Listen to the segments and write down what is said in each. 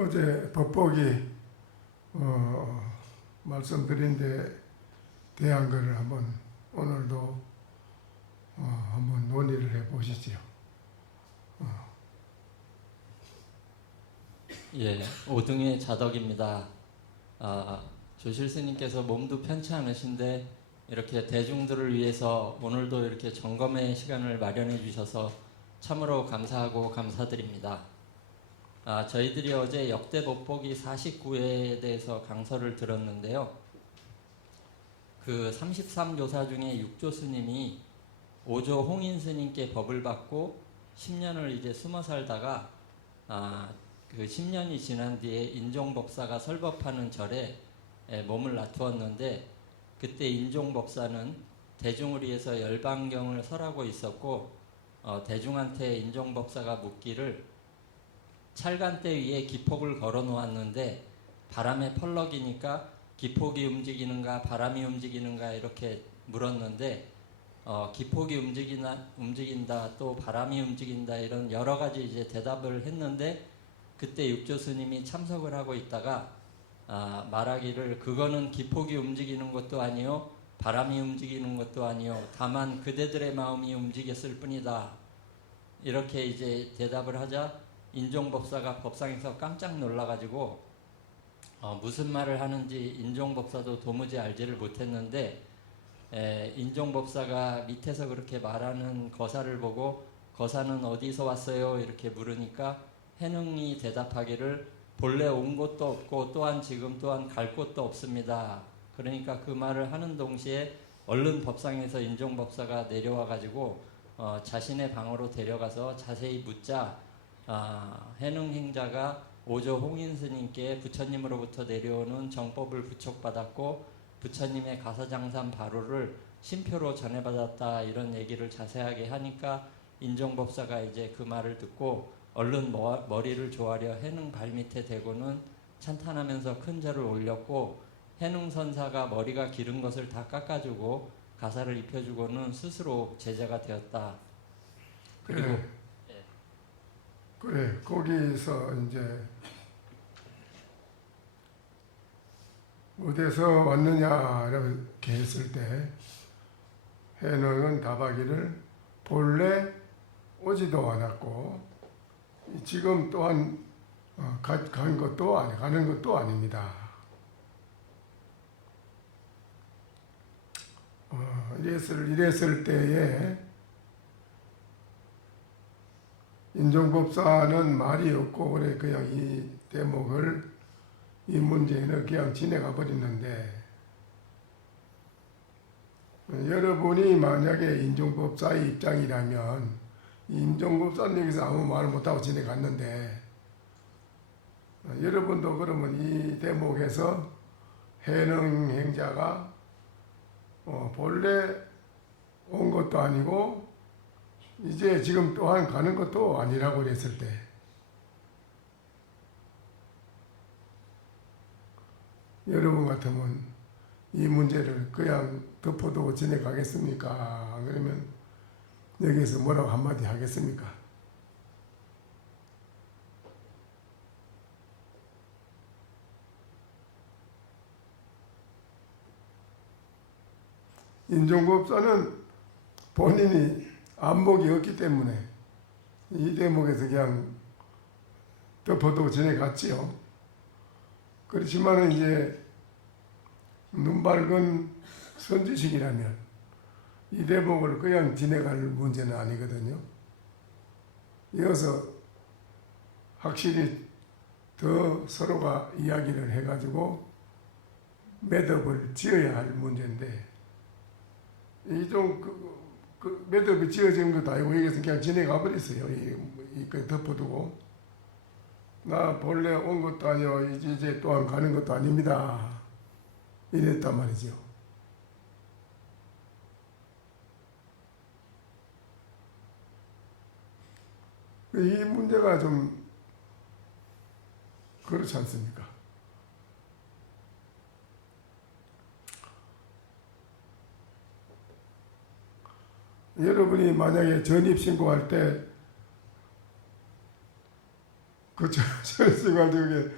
어제 법복이 말씀드린 데 대한 것을 한번 오늘도 한번 논의를 해 보시지요. 예, 오등의 자덕입니다. 조실 스님께서 몸도 편치 않으신데 이렇게 대중들을 위해서 오늘도 이렇게 점검의 시간을 마련해 주셔서 참으로 감사하고 감사드립니다. 저희들이 어제 역대 법복이 49회에 대해서 강서를 들었는데요. 그 33조사 중에 6조 스님이 5조 홍인 스님께 법을 받고 10년을 이제 숨어 살다가 그 10년이 지난 뒤에 인종법사가 설법하는 절에 몸을 놔두었는데, 그때 인종법사는 대중을 위해서 열반경을 설하고 있었고, 대중한테 인종법사가 묻기를 찰간대 위에 기폭을 걸어 놓았는데 바람에 펄럭이니까 기폭이 움직이는가 바람이 움직이는가 이렇게 물었는데, 기폭이 움직인다 또 바람이 움직인다 이런 여러 가지 이제 대답을 했는데, 그때 육조 스님이 참석을 하고 있다가 말하기를 그거는 기폭이 움직이는 것도 아니요 바람이 움직이는 것도 아니요 다만 그대들의 마음이 움직였을 뿐이다, 이렇게 이제 대답을 하자 인종법사가 법상에서 깜짝 놀라가지고 무슨 말을 하는지 인종법사도 도무지 알지를 못했는데, 인종법사가 밑에서 그렇게 말하는 거사를 보고 거사는 어디서 왔어요 이렇게 물으니까 해능이 대답하기를 본래 온 곳도 없고 또한 지금 또한 갈 곳도 없습니다. 그러니까 그 말을 하는 동시에 얼른 법상에서 인종법사가 내려와 가지고 자신의 방으로 데려가서 자세히 묻자 해능 행자가 5조 홍인 스님께 부처님으로부터 내려오는 정법을 부촉받았고 부처님의 가사장산 바로를 신표로 전해받았다, 이런 얘기를 자세하게 하니까 인종법사가 이제 그 말을 듣고 얼른 머리를 조아려 해능 발밑에 대고는 찬탄하면서 큰 절을 올렸고, 해능 선사가 머리가 기른 것을 다 깎아주고 가사를 입혀주고는 스스로 제자가 되었다. 그리고 그래 거기서 이제 어디서 왔느냐 이렇게 했을 때 해능은 답하기를 본래 오지도 않았고 지금 또한 가는 것도 아닙니다. 이랬을 때에 인종법사는 말이 없고 그래 그냥 이 대목을 이 문제는 그냥 지나가 버리는데, 여러분이 만약에 인종법사의 입장이라면 인종법사는 여기서 아무 말을 못하고 지나갔는데, 여러분도 그러면 이 대목에서 해능 행자가 본래 온 것도 아니고 이제 지금 또한 가는 것도 아니라고 그랬을 때 여러분 같으면 이 문제를 그냥 덮어두고 지나가겠습니까? 그러면 여기서 뭐라고 한마디 하겠습니까? 인종법사는 본인이 안목이 없기 때문에 이 대목에서 그냥 덮어두고 지나갔지요. 그렇지만 이제 눈 밝은 선지식이라면 이 대목을 그냥 지나갈 문제는 아니거든요. 이어서 확실히 더 서로가 이야기를 해가지고 매듭을 지어야 할 문제인데, 이 좀 그 매듭이 지어진 것도 아니고 여기서 그냥 지나가 버렸어요. 그 덮어두고 나 본래 온 것도 아니고 이제 또한 가는 것도 아닙니다, 이랬단 말이죠. 이 문제가 좀 그렇지 않습니까? 여러분이 만약에 전입신고할 때 그쵸. 저게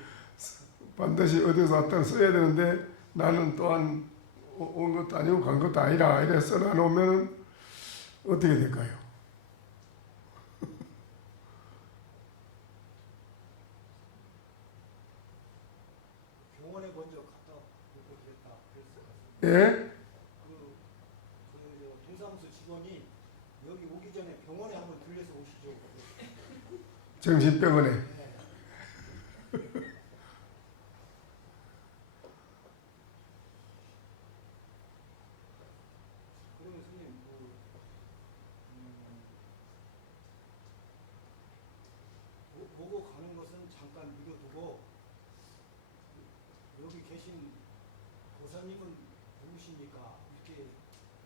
반드시 어디서 왔다 써야 되는데 나는 또한 온 것도 아니고 간 것도 아니라 이래 써놔놓으면 어떻게 될까요? 병원에 먼저 갔다 오고 그랬다 그랬을 것 같습니다. 예? 동사무소 직원이 여기 오기 전에 병원에 한번 들려서 오시죠. 정신병원에. 네. 그러면 선생님 보고 가는 것은 잠깐 미뤄두고 여기 계신 보사님은 누구십니까? 이렇게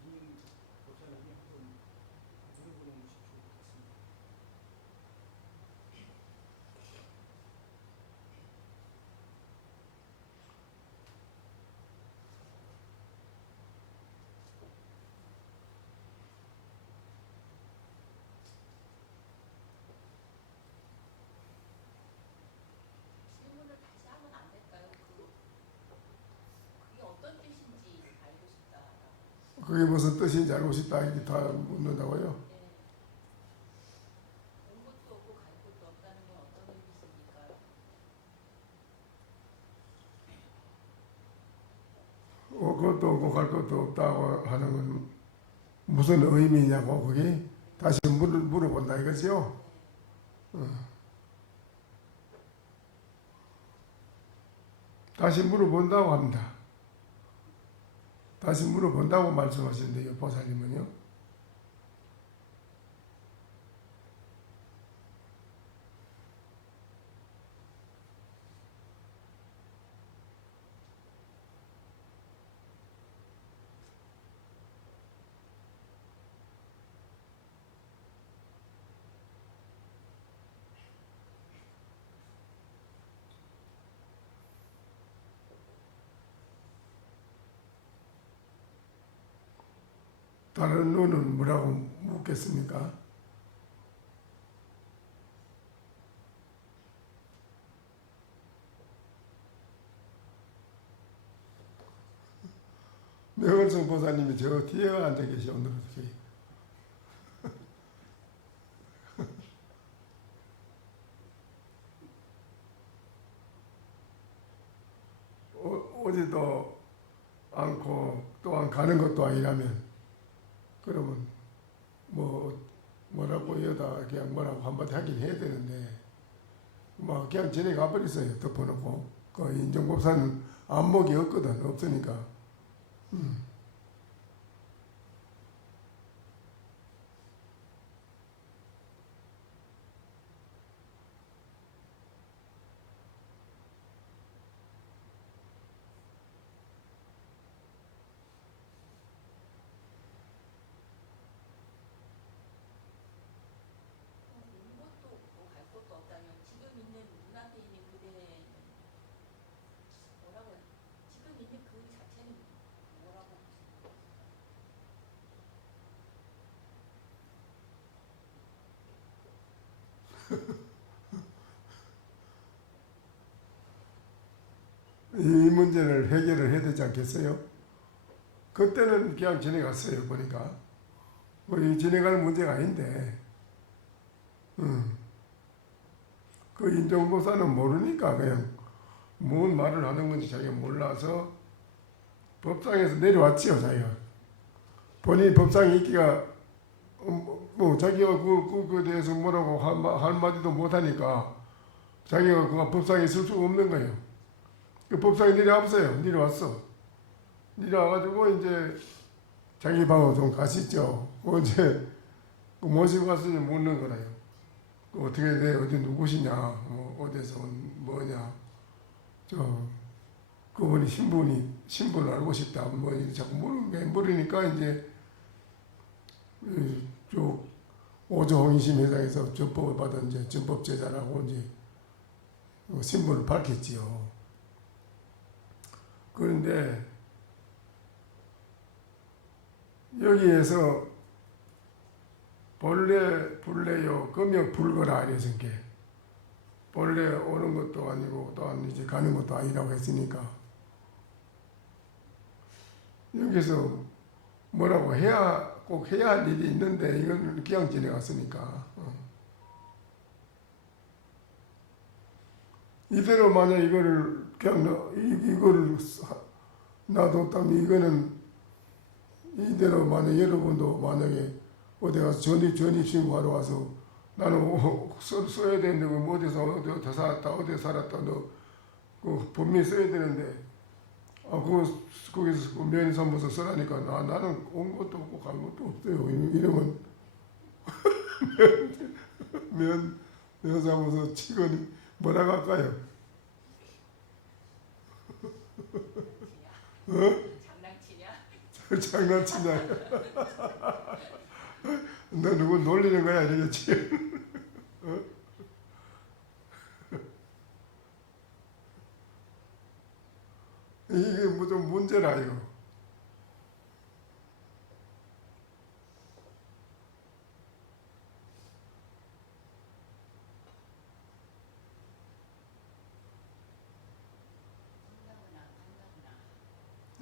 이 보사님이 한번 물어보는 것이 좋을 것 같습니다. 질문을 다시 하면 안 될까요? 그게 어떤 뜻인지 알고 싶다. 그게 무슨 뜻인지 알고 싶다 이렇게 다 묻는다고요? 네. 온 것도 없고 갈 것도 없다는 건 어떤 의미입니까? 그것도 없고 갈 것도 없다고 하는 건 무슨 의미냐고 그게 다시 물어본다 이거죠? 다시 물어본다고 합니다. 다시 물어본다고 말씀하시는데요, 보살님은요. 다른 눈은 뭐라고 묻겠습니까? 명월성 보사님이 저 뒤에 앉아 계시 오늘은 저기. 오지도 않고 또한 가는 것도 아니라면 그러면 뭐라고 여다 그냥 뭐라고 한마디 하긴 해야 되는데 뭐 그냥 지내가 버렸어요. 덮어놓고 그 인정법사는 안목이 없거든. 없으니까. 온 것도 없고 갈 것도 없다면 지금 있는 눈앞에 있는 그대는 뭐라고 해야 지금 있는 그 자체는 뭐라고 하십니까? 이 문제를 해결을 해야 되지 않겠어요? 그때는 그냥 지내갔어요. 보니까 이 지내갈 문제가 아닌데 그 인정보사는 모르니까 그냥 뭔 말을 하는 건지 자기가 몰라서 법상에서 내려왔지요. 자기가 본인이 법상에 있기가 뭐 자기가 그에 대해서 뭐라고 할 마디도 못하니까 자기가 그 법상에 있을 수가 없는 거예요. 그 법상에 내려왔어요. 내려왔어. 내려와가지고 이제 자기 방으로 좀 가시죠. 이제 모시고 가서 이제 묻는 거라요. 어떻게 돼? 어디 누구시냐? 어디서 뭐냐? 그분이 신분을 알고 싶다. 뭐 자꾸 물으니까 이제 쭉 오조홍심 회장에서 전법을 받은 이제 전법 제자라고 이제 신분을 밝혔지요. 그런데 여기에서 본래 불래요 금역 불거라 이래서 게 본래 오는 것도 아니고 또한 이제 가는 것도 아니라고 했으니까 여기서 뭐라고 해야 꼭 해야 할 일이 있는데 이건 그냥 지내갔으니까 이대로 만약 이거를 그냥 이거를 놔뒀다면 이거는 이대로 만약 여러분도 만약에 어디 가서 전입신고하러 와서 나는 써야 되는데 뭐 어디서 살았다 어디 살았다 너그 본민 써야 되는데 거기서 면사무소 써라니까 나는 온 것도 없고 간 것도 없어요. 이러면 면사무소 직원이 뭐라고 할까요? 장난치냐? 너 누구 놀리는 거야 이러겠지. 이게 무슨 문제라 이거.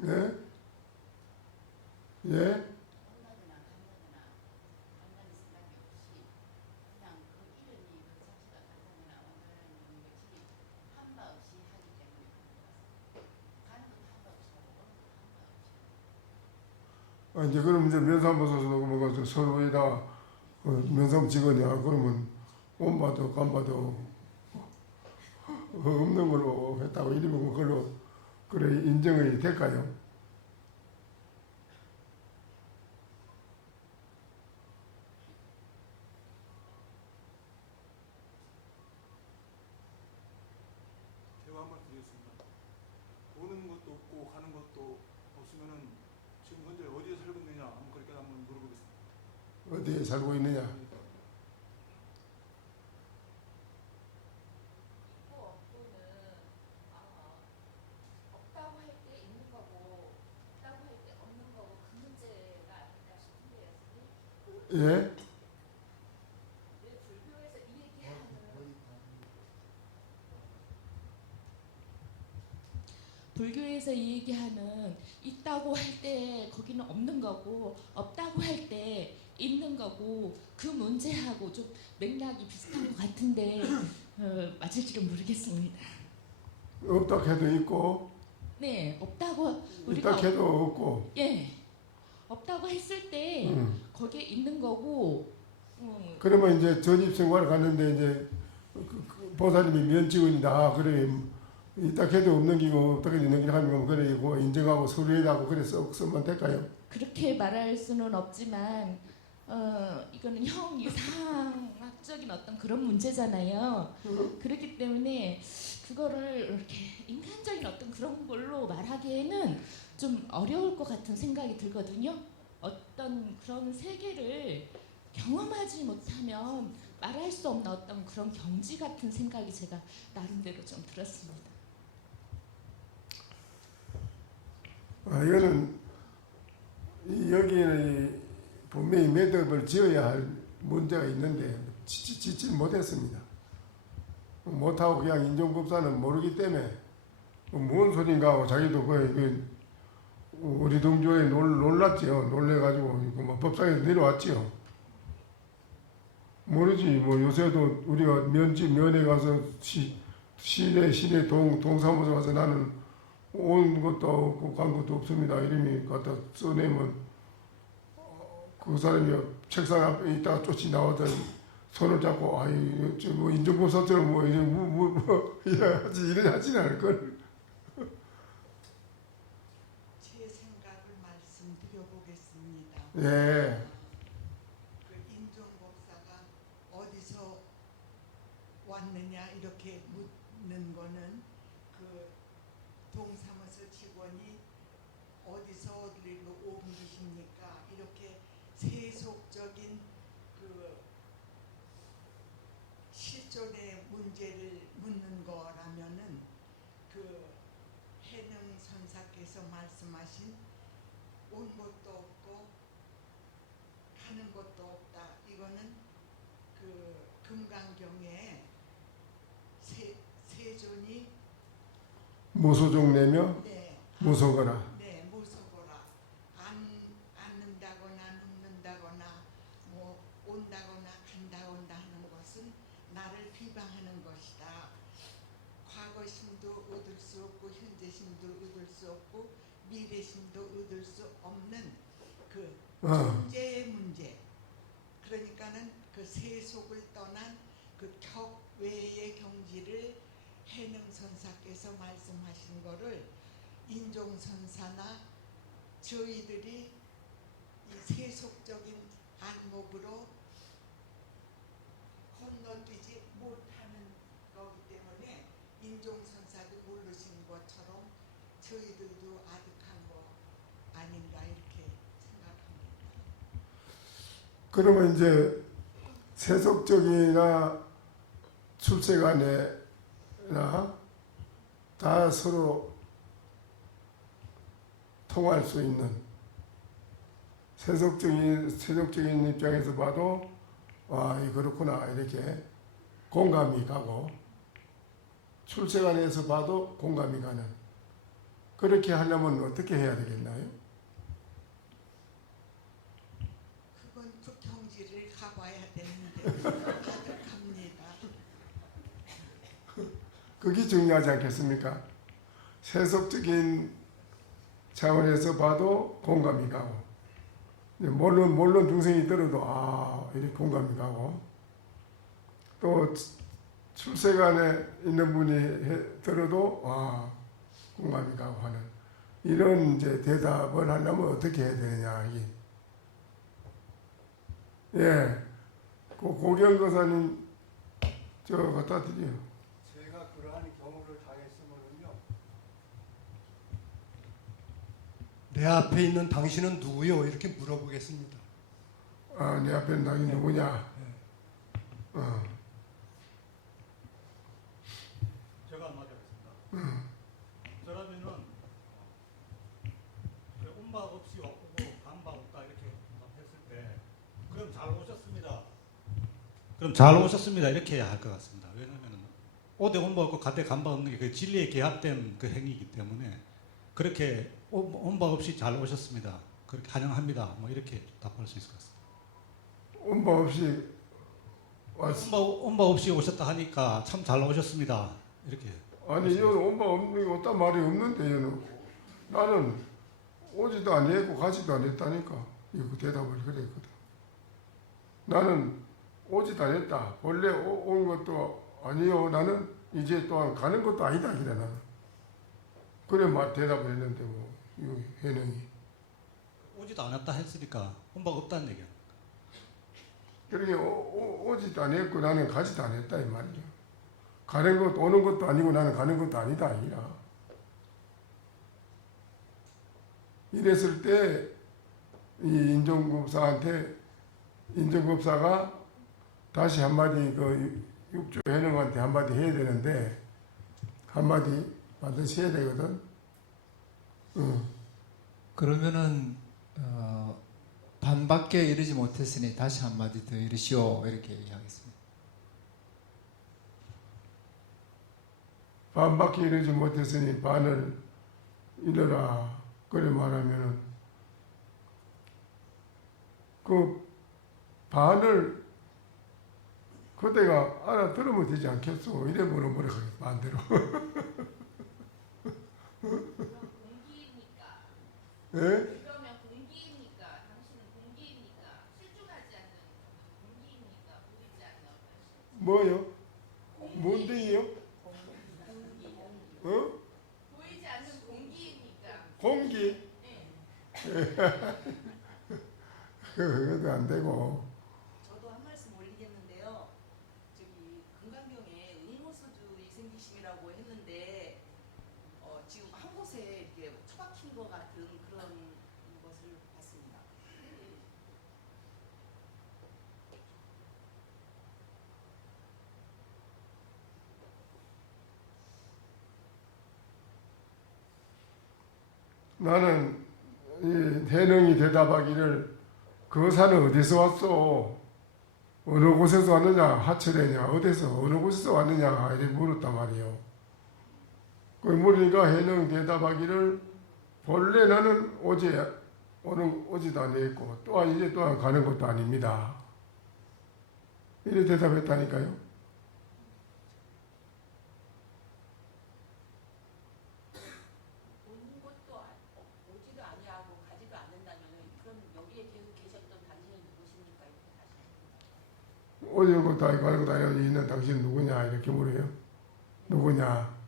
예? 예? 이제 그럼 이제 면사무소에서 뭐가 서로에다 면사무 직원이야 그러면 온 봐도 간 봐도 없는 걸로 했다고 이러면 그걸로 그래 인정이 될까요? 대화 한번 드리겠습니다. 오는 것도 없고 가는 것도 없으면은 지금 현재 어디에 살고 있느냐 한번 그렇게 한번 물어보겠습니다. 어디에 살고 있느냐? 있고 없고는 없다고 할 때 있는 거고 없다고 할 때 없는 거고 그 문제가 아닐까 싶은데요, 선생님. 예? 왜 불교에서 이 얘기하는 불교에서 이 얘기하는 있다고 할 때 거기는 없는 거고 없다고 할 때 있는 거고 그 문제하고 좀 맥락이 비슷한 것 같은데 맞을지는 모르겠습니다. 없다 해도 있고 네, 없다고 있다 우리가 해도 없고 예 없다고 했을 때 거기에 있는 거고 그러면 이제 전입생활 갔는데 이제 보살님이 면직원이다 그래 있다 해도 없는 기고 없다 해도 있는 기 하면 그래 이거 인정하고 서류에다가 그래 쓰면 될까요? 그렇게 말할 수는 없지만 이거는 형 이상학적인 어떤 그런 문제잖아요. 그렇기 때문에 그거를 이렇게 인간적인 어떤 그런 걸로 말하기에는 좀 어려울 것 같은 생각이 들거든요. 어떤 그런 세계를 경험하지 못하면 말할 수 없는 어떤 그런 경지 같은 생각이 제가 나름대로 좀 들었습니다. 이거는 여기에는 분명히 매듭을 지어야 할 문제가 있는데 짓지 못했습니다. 못하고 그냥 인종법사는 모르기 때문에 뭔 소린가 하고 자기도 우리 동조에 놀랐지요. 놀래가지고 뭐 법상에서 내려왔지요. 모르지 뭐 요새도 우리가 면에 가서 시내 동사무소 가서 나는 온 것도 없고 간 것도 없습니다. 이름이 갖다 써내면 그 사람이 책상 앞에 있다가 쫓이 나오더니 손을 잡고 아이 뭐 인종법사처럼 뭐 이래 하지는 않을 걸. 제 생각을 말씀드려 보겠습니다. 예. 그 인종법사가 어디서 왔느냐 이렇게 묻는 거는 그 동사무소 직원이 어디서 어디로 옮기십니까? 이렇게 세속적인 그 실존의 문제를 묻는 거라면은 그 해능 선사께서 말씀하신 온 것도 없고 가는 것도 없다. 이거는 그 금강경에 세존이 무소종내며 네, 무소거라. 네, 무서워라. 앉는다거나 눕는다거나 뭐 온다거나 간다거나 하는 것은 나를 비방하는 것이다. 과거심도 얻을 수 없고 현재심도 얻을 수 없고 미래심도 얻을 수 없는 그 존재의 문제. 그러니까는 그 세속을 떠난 그 격외의 경지를 해능선사께서 말씀하신 거를 인종선사나 저희들이 이 세속적인 안목으로 건너뛰지 못하는 거기 때문에 인종선사도 모르신 것처럼 저희들도 아득한 거 아닌가 이렇게 생각합니다. 그러면 이제 세속적이나 출세간에나 다 서로 통할 수 있는 세속적인 입장에서 봐도 그렇구나 이렇게 공감이 가고 출세간에서 봐도 공감이 가는 그렇게 하려면 어떻게 해야 되겠나요? 그건 그 경지를 가봐야 되는데 아득합니다. 그게 중요하지 않겠습니까? 세속적인 차원에서 봐도 공감이 가고 물론 중생이 들어도 이렇게 공감이 가고 또 출세간에 있는 분이 들어도 공감이 가고 하는 이런 이제 대답을 하려면 어떻게 해야 되느냐 이게. 예, 고경거사님 저 갖다 드려요. 제가 그러한 경우를 당했으면은요. 내 앞에 있는 당신은 누구요? 이렇게 물어보겠습니다. 내 앞에 있는 당이 누구냐? 제가 한마디 하겠습니다. 저라면은 온바 없이 오고 간바 없다 이렇게 했을 때 그럼 잘 오셨습니다. 그럼 잘 오셨습니다 이렇게 해야 할 것 같습니다. 왜냐하면 오대 온바 없고 가대 간바 없는 게 그 진리에 개합된 그 행위이기 때문에 그렇게 온바 없이 잘 오셨습니다. 그렇게 환영합니다. 뭐 이렇게 답할 수 있을 것 같습니다. 온바 없이 왔어. 온바 없이 오셨다 하니까 참 잘 오셨습니다. 이렇게. 아니 이건 온바 없는 게 없단 말이 없는데 얘는 나는 오지도 아니했고 가지도 않았다니까 이거 대답을 그랬거든. 나는 오지도 않았다. 원래 온 것도 아니요. 나는 이제 또한 가는 것도 아니다. 그래 나는. 그래 말 대답을 했는데 뭐 이거 해능이. 오지도 않았다 했으니까 온바가 없다는 얘기야. 그렇게 오지도 않았고 나는 가지도 않았다 이 말이죠. 가는 것 오는 것도 아니고 나는 가는 것도 아니다 아니라. 이랬을 때 이 인종급사가 다시 한마디 그 육조 해능한테 한마디 해야 되는데 한마디 반드시 해야 되거든. 그러면은 반밖에 이르지 못했으니 다시 한마디 더 이르시오 이렇게 얘기하겠습니다. 반밖에 이르지 못했으니 반을 이르라. 그래 말하면은 그 반을 그대가 알아들으면 되지 않겠소? 이래 물어보라 반대로. 공기입니까? 예? 그러면 공기입니까? 당신은 공기입니까? 실존하지 않는 공기입니까? 보이지 않는 뭐요? 뭔데요? 어? 보이지 않는 공기입니까? 공기? 그것도 안 되고. 저도 한 말씀 올리겠는데요. 저기 금강경에 의모소주의 생기심이라고 했는데 지금 한 곳에 이렇게 처박힌 것 같은 그런 것을 봤습니다. 나는 이 해능이 대답하기를 그 산은 어디서 왔어? 어느 곳에서 왔느냐? 하철이냐? 어디서 어느 곳에서 왔느냐? 이렇게 물었단 말이요. 그 물으니까 해능 대답하기를 본래 나는 오지도 아니했고 또한 이제 또한 가는 것도 아닙니다. 이래 대답했다니까요. 오는 것도 오지도 아니하고 가지도 않는다면은 그럼 여기에 계속 계셨던 당신은 누구십니까? 이렇게 다시 오는 것도 아니고 가는 것도 아니고 있는 당신은 누구냐 이렇게 물어요. 누구냐.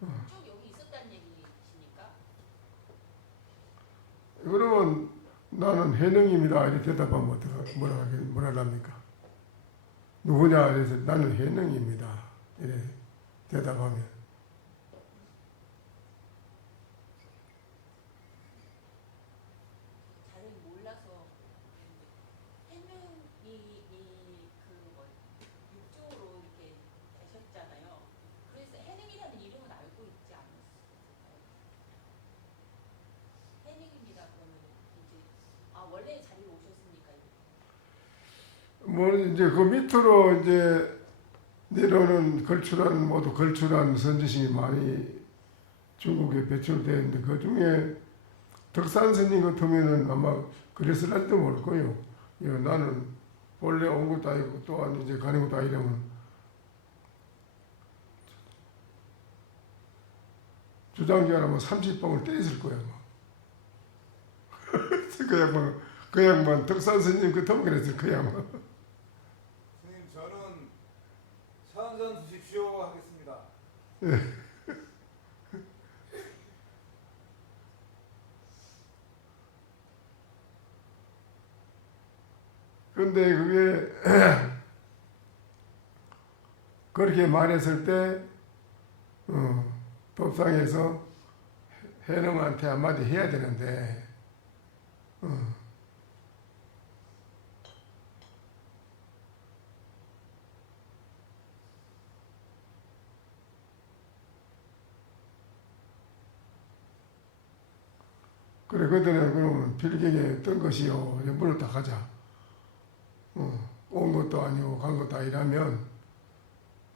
쭉 여기 있었다는 얘기십니까? 그러면 나는 해능입니다. 이렇게 대답하면 뭐라 합니까? 누구냐 그래서 나는 해능입니다. 이래 대답하면 잘 몰라서 해능이 그뭐 육조로 이렇게 되셨잖아요. 그래서 해능이라는 이름은 알고 있지 않았을까요? 해능입니다. 그러면 이제 원래 자리로 오셨습니까? 뭐 이제 그 밑으로 이제 내려오는 모두 걸출한 선지식이 많이 중국에 배출되는데 그 중에 덕산 스님 같으면은 아마 그랬을지도 모를 거예요. 나는 본래 온 것도 아니고 또한 이제 가는 것도 아니라면 주장기하라면 30봉을 때렸을 거야. 그 양반 덕산 스님 같으면 그랬을 그 양반. 스님 저는 사한잔 드십시오 하겠습니다. 근데 그게 그렇게 말했을 때 법상에서 해놈한테 한마디 해야 되는데 그래 그때는 그러면 필경에 뜬 것이요 물었다 가자. 온 것도 아니고 간 것도 아니라면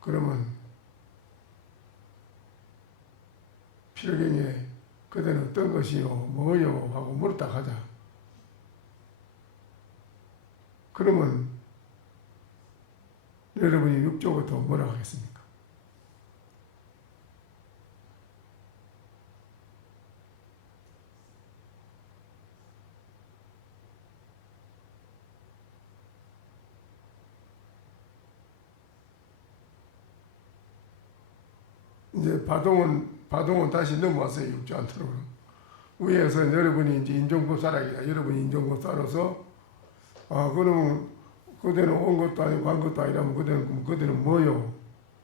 그러면 필경에 그대는 어떤 것이요 뭐요 하고 물었다 가자. 그러면 여러분이 육조부터 뭐라 하겠습니까? 이제 바동은 다시 넘어왔어요. 육조 안으로. 위에서 여러분이 이제 인종법사락이다. 여러분이 인종법사로서 그러면 그대는 온 것도 아니고 간 것도 아니라면 그대는 뭐요?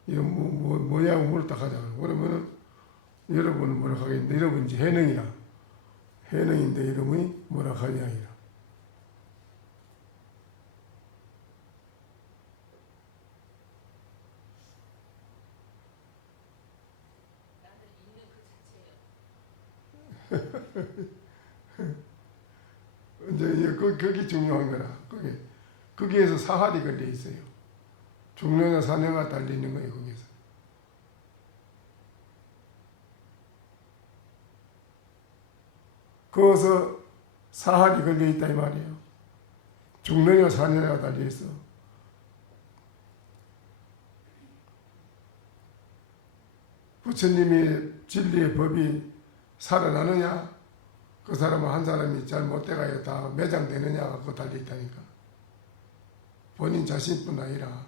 이런 뭐냐고 물었다 하잖아요. 그러면은 여러분은 뭐라 하겠는데 여러분 이제 해능이라. 해능인데 이름이 뭐라 하냐이라. 이제 그게 중요한 거라. 거기에서 사활이 걸려 있어요. 중령과 사녀가 달리는 거예요. 거기서. 거기서 사활이 걸려 있다 이 말이에요. 중령과 사녀가 달려 있어. 부처님이 진리의 법이 살아나느냐? 그 사람은 한 사람이 잘 못돼가지고 다 매장되느냐가 그거 달려있다니까. 본인 자신뿐 아니라.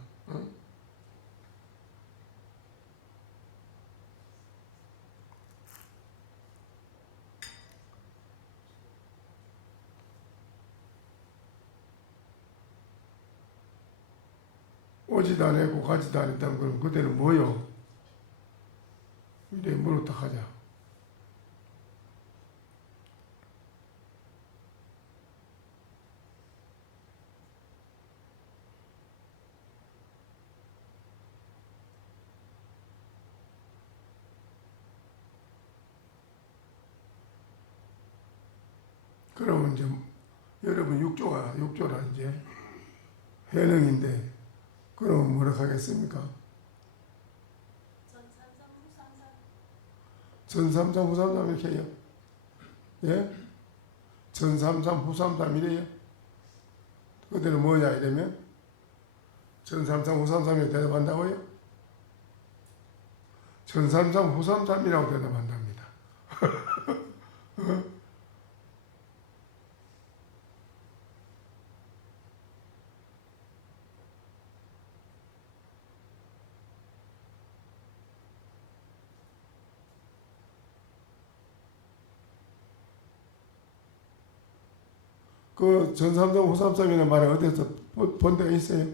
오지도 않고 가지도 않았다면 그럼 그대는 뭐요? 이래 물었다 하자. 그러면 이제 여러분 육조라 이제 해능인데 그러면 뭐라 하겠습니까? 전산삼무상사 전삼삼 후삼삼 이렇게 해요. 예? 전삼삼 후삼삼 이래요. 그때는 뭐냐 이러면 전삼삼 후삼삼에 대답한다고요? 전삼삼 후삼삼이라고 대답한답니다. 그 전삼삼 후삼삼이라는 말을 어디서 본 데가 있어요?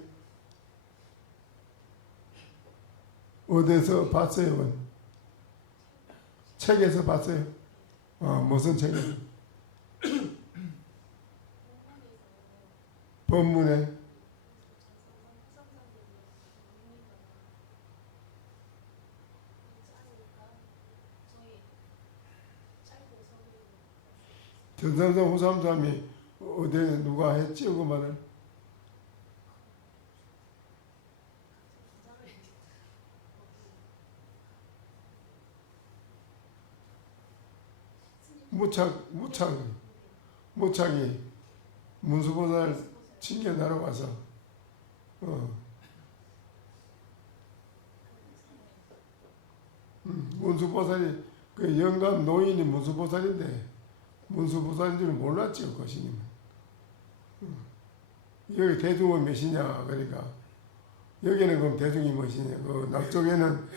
어디서 봤어요? 책에서 봤어요? 무슨 책에서? 본문에? 전삼삼 후삼삼이 어디 누가 했지 그 말을? 무착이 문수보살 칭견하러 가서 문수보살이 그 영감 노인이 문수보살인데 문수보살인 줄 몰랐지요 거시님은. 여기 대중은 몇이냐 그러니까 여기는 그럼 대중이 몇이냐 그 남쪽에는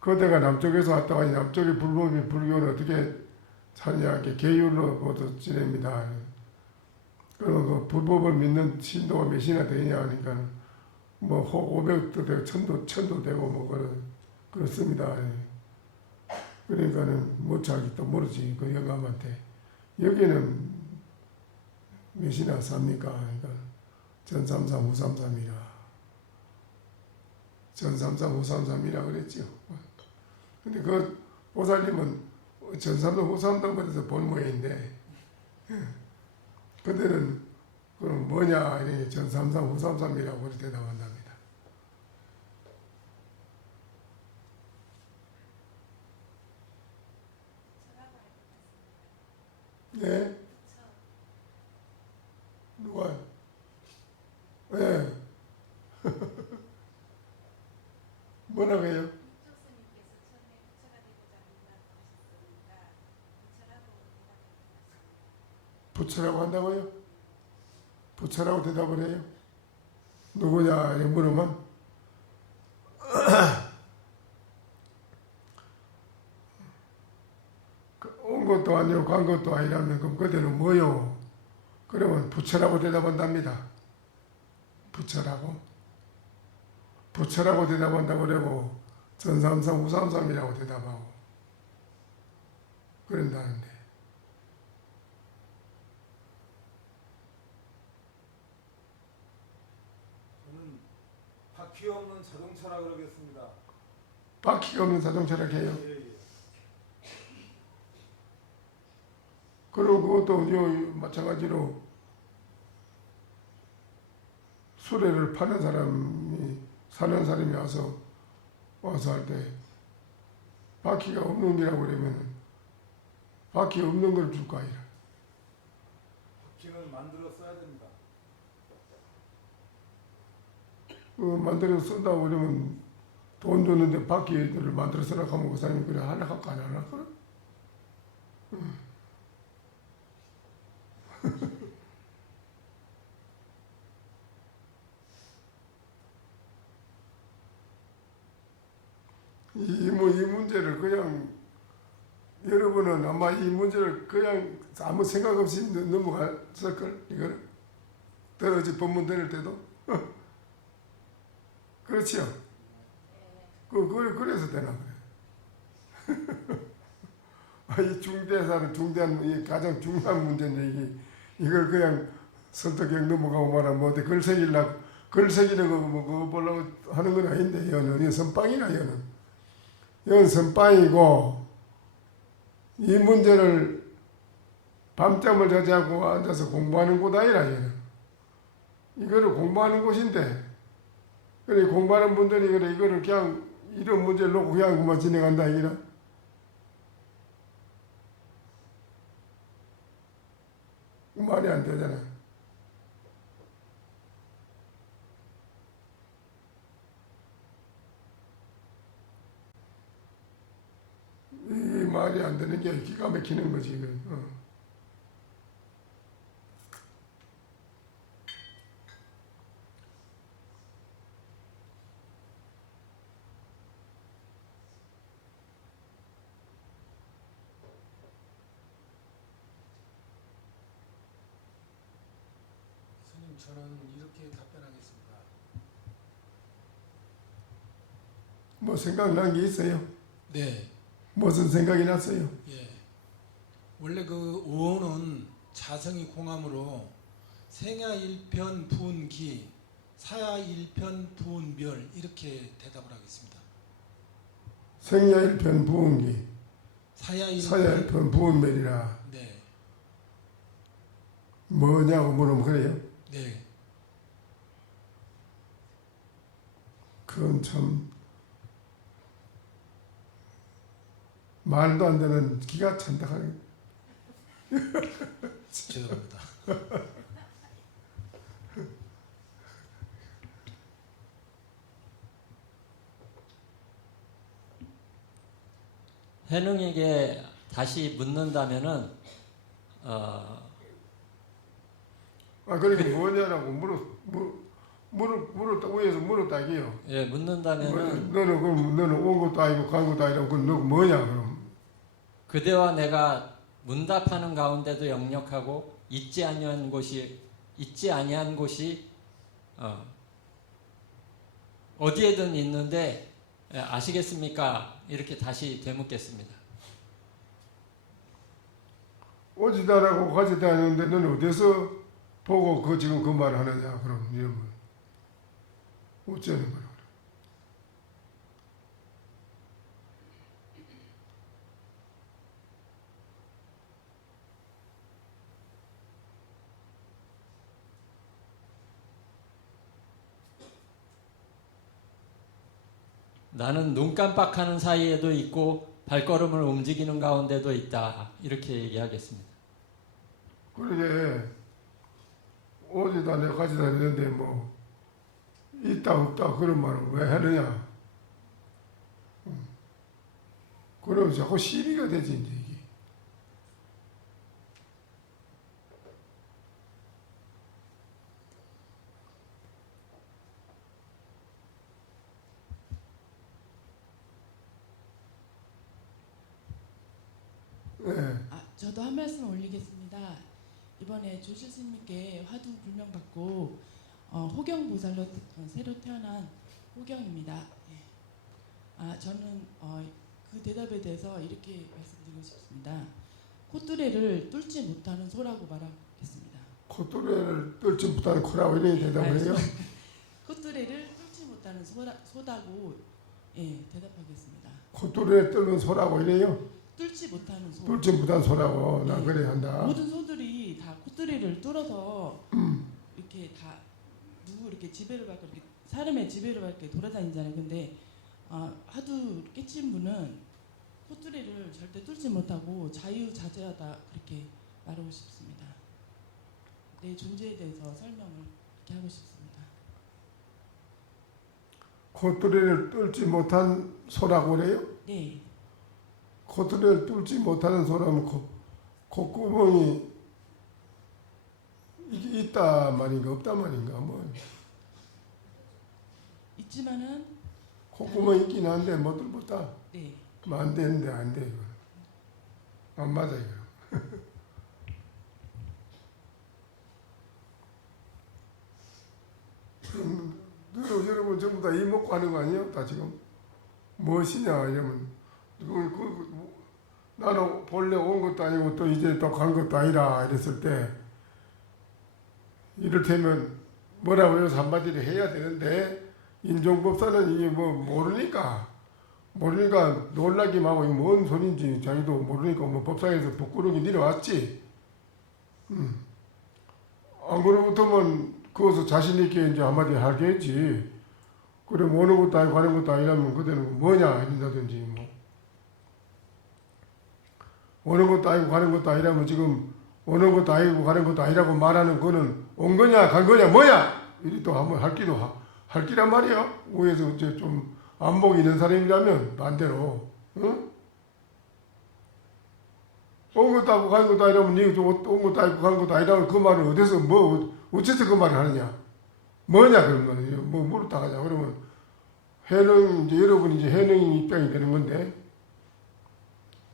그대가 남쪽에서 왔다가 남쪽의 불법이 불교는 어떻게 사냐 이렇게 계율로 모두 지냅니다. 그러면 그 불법을 믿는 신도가 몇이나 되냐 하니까 뭐 500도 되고 1000도 되고 뭐 그렇습니다. 그러니까는 뭐 자기 또 모르지 그 영감한테 여기는 몇이나 삽니까? 그러니까 전삼삼 후삼삼이라 전삼삼 후삼삼이라 그랬지요. 근데 그 보살님은 전삼삼 후삼삼에서 본 모양인데 그들은 그럼 뭐냐 이렇게 전삼삼 후삼삼이라고 대답한답니다. 네? 누가? 네. 뭐라고 해요? 부처라고 한다고요? 부처라고 대답을 해요? 누구냐 이렇게 물으면 온 것도 아니고 간 것도 아니라면 그럼 그대는 뭐요? 그러면 부처라고 대답한답니다. 부처라고 대답한다고 그러고 전삼삼 후삼삼이라고 대답하고 그런다는데 저는 바퀴 없는 자동차라 그러겠습니다. 바퀴가 없는 자동차라 해요. 예, 예. 그리고 그것도 마찬가지로 수레를 파는 사는 사람이 와서 할 때 바퀴가 없는 거라고 그러면 바퀴 없는 걸 줄 거 아니라 바퀴는 만들어 써야 됩니다. 만들어서 쓴다고 그러면 돈 줬는데 바퀴를 만들어 쓰라고 하면 그 사람이 그래 하려고 할까 안 하려고 그래? 이 문제를 그냥 여러분은 아마 이 문제를 그냥 아무 생각 없이 넘어갔을걸 이거를 떨어지 법문 들을 때도 그렇지요. 그래서 되나 그래. 이 중대한 이 가장 중요한 문제인데 이걸 그냥 설득력 넘어가고 말하면 어때 글 새기는 거 뭐 보려고 하는 건 아닌데 이건 선빵이나 이건 선빵이고 이 문제를 밤잠을 자지 않고 앉아서 공부하는 곳 아니라 얘는 이거를 공부하는 곳인데 그래 공부하는 분들이 그래 이거를 그냥 이런 문제를 놓고 그냥 그만 진행한다 이라 말이 안 되잖아. 이 말이 안 되는 게 기가 막히는 거지. 이거. 스님, 저는 이렇게 답변하겠습니다. 뭐 생각난 게 있어요? 네, 무슨 생각이 났어요? 예. 원래 그 오는 자성이 공함으로 생야일편 부운기, 사야일편 부운멸 이렇게 대답을 하겠습니다. 생야일편 부운기, 사야일편, 사야일편 부운멸이라 네, 뭐냐고 물으면 그래요? 네. 그건 참 말도 안 되는 기가 찬다 하네. 죄송합니다. 해능에게 다시 묻는다면은 그러니까 뭐냐라고 물었다 위에서 물었다기요. 예, 묻는다면은 너는 그럼 너는 온 것도 아니고 간 것도 아니고 그럼 너 뭐냐 그럼? 그대와 내가 문답하는 가운데도 역력하고 있지 아니한 곳이 어디에든 있는데 아시겠습니까? 이렇게 다시 되묻겠습니다. 오지다라고 가지다 하는데 너는 어디서 보고 지금 그 말을 하느냐 그럼 이러면 어쩌는 거야? 나는 눈 깜빡하는 사이에도 있고 발걸음을 움직이는 가운데도 있다. 이렇게 얘기하겠습니다. 그러게 오지다 내가 가지다 했는데 뭐 있다 없다 그런 말을 왜 하느냐? 그러면 자꾸 시비가 되지 이제 이게. 네. 저도 한 말씀 올리겠습니다. 이번에 조실 스님께 화두 불명받고 호경보살로 새로 태어난 호경입니다. 예. 저는 그 대답에 대해서 이렇게 말씀드리고 싶습니다. 콧뚜레를 뚫지 못하는 소라고 말하겠습니다. 콧뚜레를 뚫지 못하는 코라고 이렇게 대답을 해요? 콧뚜레를 뚫지 못하는 소다고 예, 대답하겠습니다. 콧뚜레를 뚫는 소라고 이래요? 뚫지 못하는 소. 뚫지 못한 소라고 나 네. 그래 한다. 모든 소들이 다 콧뚜레를 뚫어서 이렇게 다 누구 이렇게 지배를 받고 이렇게 사람의 지배를 받고 이렇게 돌아다니잖아요. 근데 하도 깨친 분은 콧뚜레를 절대 뚫지 못하고 자유자재하다 그렇게 말하고 싶습니다. 내 존재에 대해서 설명을 이렇게 하고 싶습니다. 콧뚜레를 뚫지 못한 소라고 그래요? 네. 콧뚜레를 뚫지 못하는 소라면 콧구멍이 이게 있다 말인가 없다 말인가 뭐 있지만은 콧구멍이 있긴 한데 못 뚫었다. 네. 그럼 안 되는데 안 돼 이거. 안 맞아 이거. 그럼 여러분 전부 다 이먹고 하는 거 아니에요? 다 지금 무엇이냐 이러면 나는 본래 온 것도 아니고 또 이제 또 간 것도 아니라 이랬을 때 이를테면 뭐라고 해서 한마디를 해야 되는데 인종법사는 이게 뭐 모르니까 놀라기만 하고 이게 뭔 소린지 자기도 모르니까 뭐 법상에서 부끄러움이 내려왔지. 안 그러고부터면 그것을 자신 있게 이제 한마디 하겠지. 그래 오는 것도 아니고 가는 것도 아니라면 그대는 뭐냐 이런다든지 뭐 오는 것도 아니고 가는 것도 아니라면 지금 오는 것도 아니고 가는 것도 아니라고 말하는 거는 온 거냐 간 거냐 뭐야 이리 또 한번 할 끼란 말이야. 위에서 이제 좀 안목이 있는 사람이라면 반대로 응? 온 것도 아니고 간 것도 아니라면 니가 온 것도 아니고 간 것도 아니라면 그 말을 어디서 어째서 그 말을 하느냐 뭐냐 그러면 뭐 물었다 가자 그러면 해능 이제 여러분이 이제 해능 입장이 되는 건데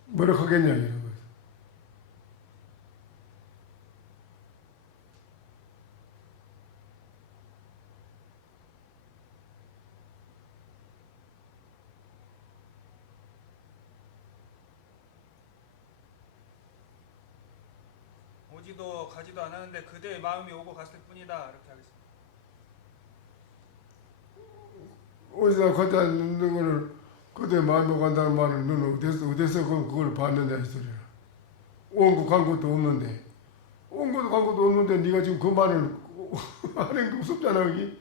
뭐라 하겠냐 이런 거. 오지도 가지도 않았는데 그대의 마음이 오고 갔을 뿐이다. 이렇게 하겠습니다. 어디다 갖다 놓는 거를 그대 마음에 간다는 말을 너는 어디서 그걸 봤느냐 이 소리야. 온 거 간 것도 없는데 온 것도 간 것도 없는데 네가 지금 그 말을 하는 게 무섭잖아 여기.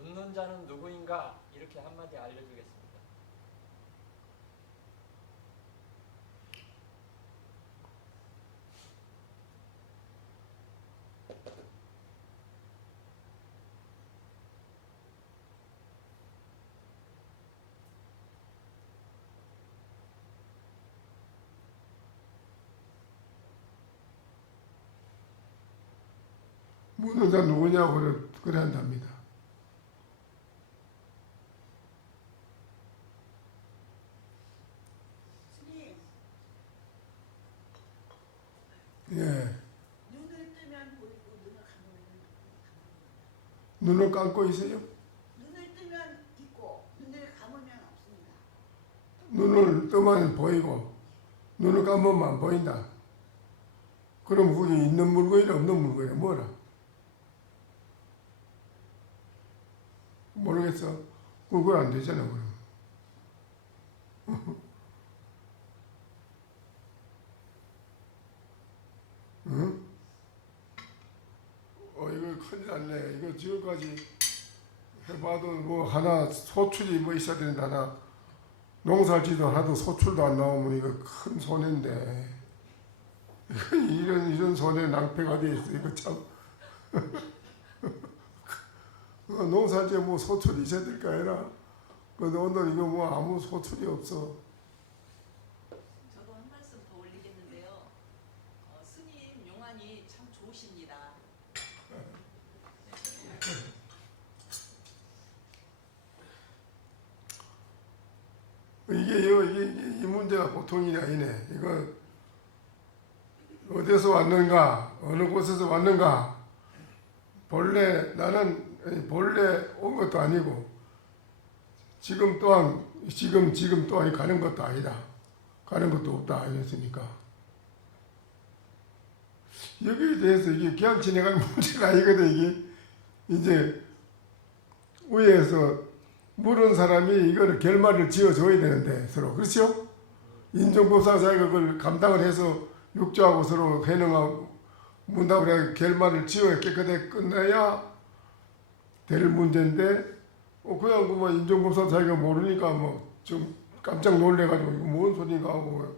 묻는 자는 누구인가 이렇게 한마디 알려주겠습니다. 묻는 자 누구냐고 그래 한답니다. 스님, 예. 눈을 뜨면 보이고 눈을 감으면 눈을 감고 있어요? 눈을 뜨면 있고 눈을 감으면 없습니다. 눈을 뜨면 보이고 눈을 감으면 안 보인다. 그럼 그게 있는 물건이라 없는 물건이라 뭐라? 모르겠어. 그거 안 되잖아 그럼. 응? 이거 큰일 났네. 이거 지금까지 해봐도 뭐 하나 소출이 뭐 있어야 되는데 하나 농사지도 하나도 소출도 안 나오면 이거 큰 손해인데 이런 손해 낭패가 돼 있어. 이거 참 농사지에 뭐 소출이 있어야 될까 해라. 근데 오늘 이거 뭐 아무 소출이 없어. 저도 한 말씀 더 올리겠는데요. 스님 용안이 참 좋으십니다. 이게 이 문제가 보통 일이 아니네. 이거 어디서 왔는가, 어느 곳에서 왔는가. 본래 나는 온 것도 아니고 지금 또한 가는 것도 아니다. 가는 것도 없다 이랬으니까 여기에 대해서 이게 그냥 지나가는 문제가 아니거든. 이게 이제 위에서 물은 사람이 이거를 결말을 지어줘야 되는데 서로 그렇죠? 인정법사 자기가 그걸 감당을 해서 육조하고 서로 해능하고 문답을 해 결말을 지어야 깨끗하게 끝내야 될 문제인데 그냥 뭐 인정법사 자기가 모르니까 뭐 좀 깜짝 놀래가지고 이거 뭔 소리인가 하고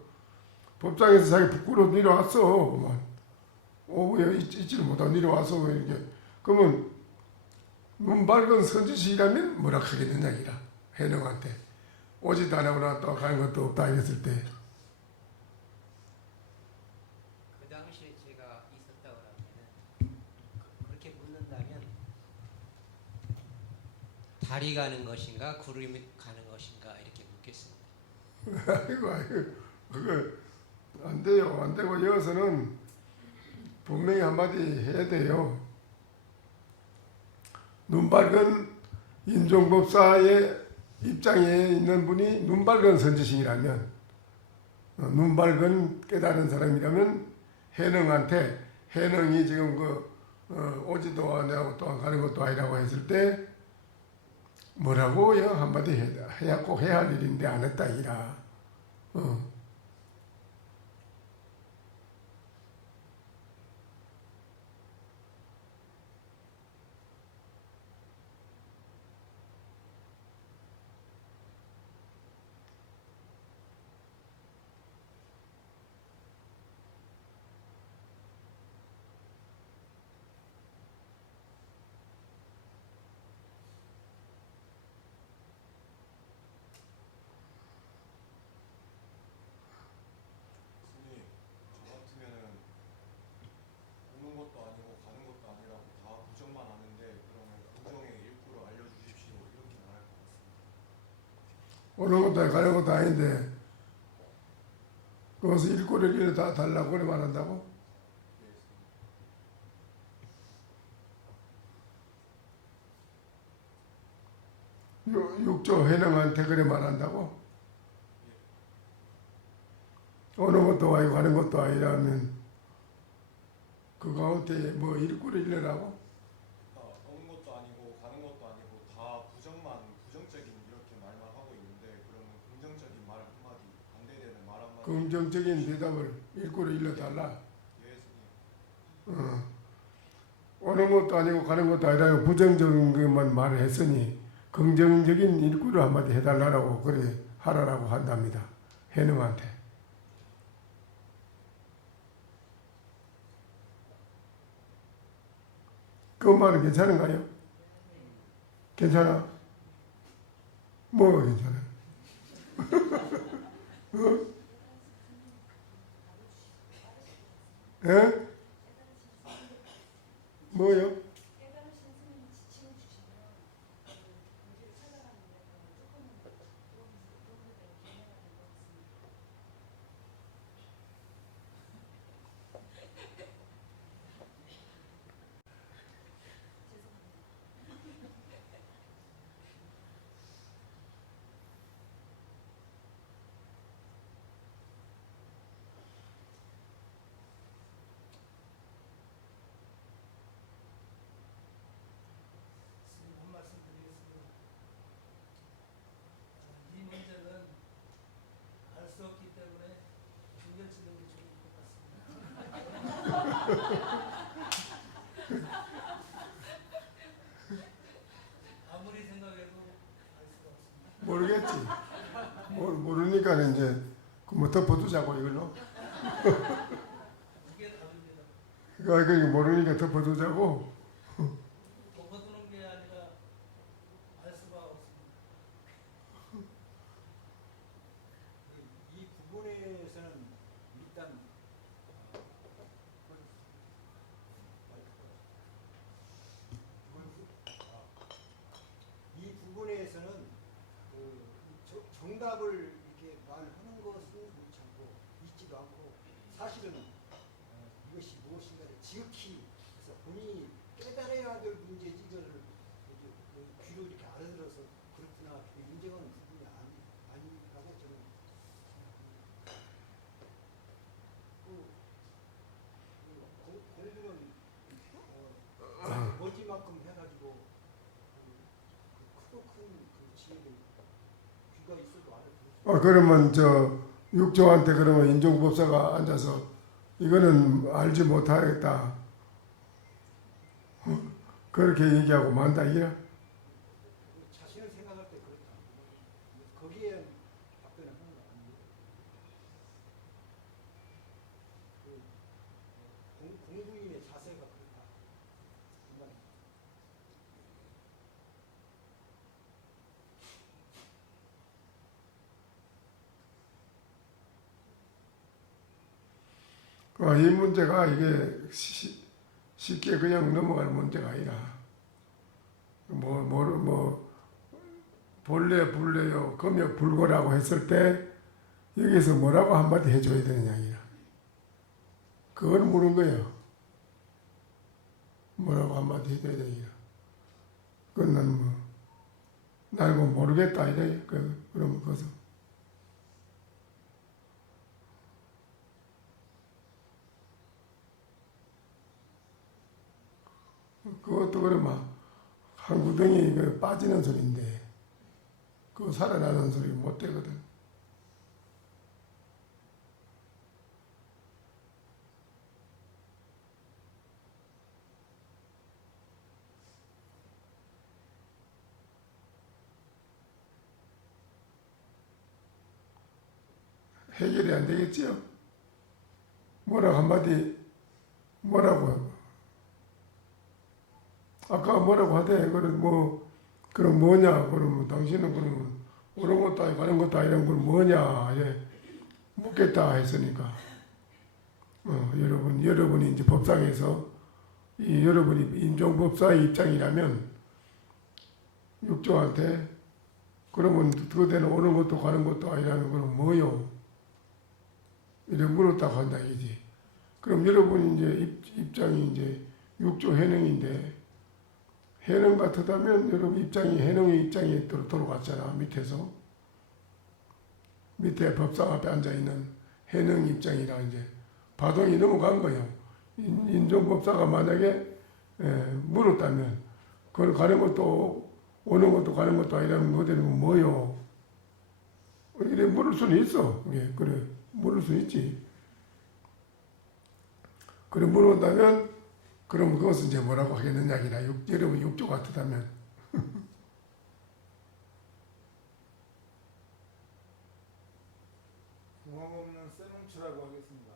법당에서 자기 부끄러워 내려왔어. 그만 오후에 잊지를 못하고 내려와서 이렇게 그러면 눈 밝은 선지식이라면 뭐라 하겠느냐 이라 해령한테 오지도 안 하고 나또 가는 것도 없다 이랬을 때 그 당시에 제가 있었다고 하면은 그렇게 묻는다면 달이 가는 것인가 구름이 가는 것인가 이렇게 묻겠습니다. 아이고 그거 안 돼요. 안 되고 여기서는 분명히 한마디 해야 돼요. 눈 밝은 인종법사의 입장에 있는 분이 눈 밝은 선지식이라면 눈 밝은 깨달은 사람이라면 해능한테 해능이 지금 오지도 안 하고 또 안 가는 것도 아니라고 했을 때 뭐라고요? 한마디 해야 꼭 해야 할 일인데 안 했다 이라. 오는 것도 아니고 가는 것도 아닌데 그것을 일꾼을 일러 다 달라고 그래 말한다고? 육조 회령한테 그래 말한다고? 오는 것도 아니고 가는 것도 아니라면 그 가운데 뭐 일꾼을 일러라고? 오는 것도 아니고 가는 것도 아니고 다 부정적인 이렇게 말만 하고 있는데 그러면 긍정적인 말 한마디 반대되는 말 한마디 긍정적인 대답을 일꾼을 일러달라. 오는 것도 아니고 가는 것도 아니라 부정적인 것만 말을 했으니 긍정적인 일꾼을 한마디 해달라고 그래 하라라고 한답니다. 해능한테. 그 말은 괜찮은가요? 괜찮아? 뭐가 괜찮아? 어? 예? 뭐요? 한 말씀 드리겠습니다. 이 문제는 알 수 없기 때문에 중견치는 게 좋을 것 같습니다. 아무리 생각해도 알 수가 없습니다. 모르겠지. 모르니까 이제 뭐 덮어두자고 이걸로. 이게 답입니다. 그러니까 모르니까 덮어두자고. 덮어두는 게 아니라 알 수가 없습니다. 이 부분에서는 일단 이 부분에서는 정답을 이렇게 말하는 것은 그렇지 않고 있지도 않고 사실은 이것이 무엇인가를 지극히 그래서 본인이 깨달아야 될 문제지 이거를 귀로 이렇게 알아들어서 그렇구나 이렇게 인정하는 부분이 아니라고 저는 공부는 머지만큼 해가지고 크고 큰 그 지혜를 귀가 있어도 알아들어. 그러면 저 육조한테 그러면 인종법사가 앉아서 이거는 알지 못하겠다. 그렇게 얘기하고 만다 이라. 자신을 생각할 때 그렇다. 거기에 답변을 하는 거 아니에요. 공부인의 자세가 그렇다. 이 말이에요. 이 문제가 이게 쉽게 그냥 넘어갈 문제가 아니라 본래 불래요 금역 불고라고 했을 때 여기서 뭐라고 한마디 해줘야 되느냐 이라. 그걸 물은 거예요. 뭐라고 한마디 해줘야 되느냐. 그건 난 모르겠다 이래. 그러면 그것은 그것도 그러면 한 구덩이 빠지는 소리인데 그거 살아나는 소리 못 되거든. 해결이 안 되겠지요? 뭐라고 한마디 뭐라고요? 아까 뭐라고 하대? 그럼 뭐냐? 그러면 당신은 그러면 오는 것도 아니고 가는 것도 아니란 걸 뭐냐? 이제 묻겠다 했으니까. 여러분이 이제 법상에서 여러분이 인종법사의 입장이라면 육조한테 그러면 그대는 오는 것도 가는 것도 아니라면 그럼 뭐요? 이래 물었다고 한다 이지. 그럼 여러분 이제 입장이 이제 육조 해능인데 해능 같았다면 여러분 입장이 해능의 입장이 돌아갔잖아. 밑에서 밑에 법상 앞에 앉아 있는 해능 입장이라 이제 바동이 넘어간 거예요. 인종법사가 만약에 물었다면 그걸 가는 것도 오는 것도 가는 것도 아니라면 그대는 뭐요? 이래 물을 수는 있어. 그래 물을 수 있지. 그래 물었다면 그럼 그것은 이제 뭐라고 하겠느냐 이라 여러분 육조 같다면 경험 없는 쇠뭉치라고 하겠습니다.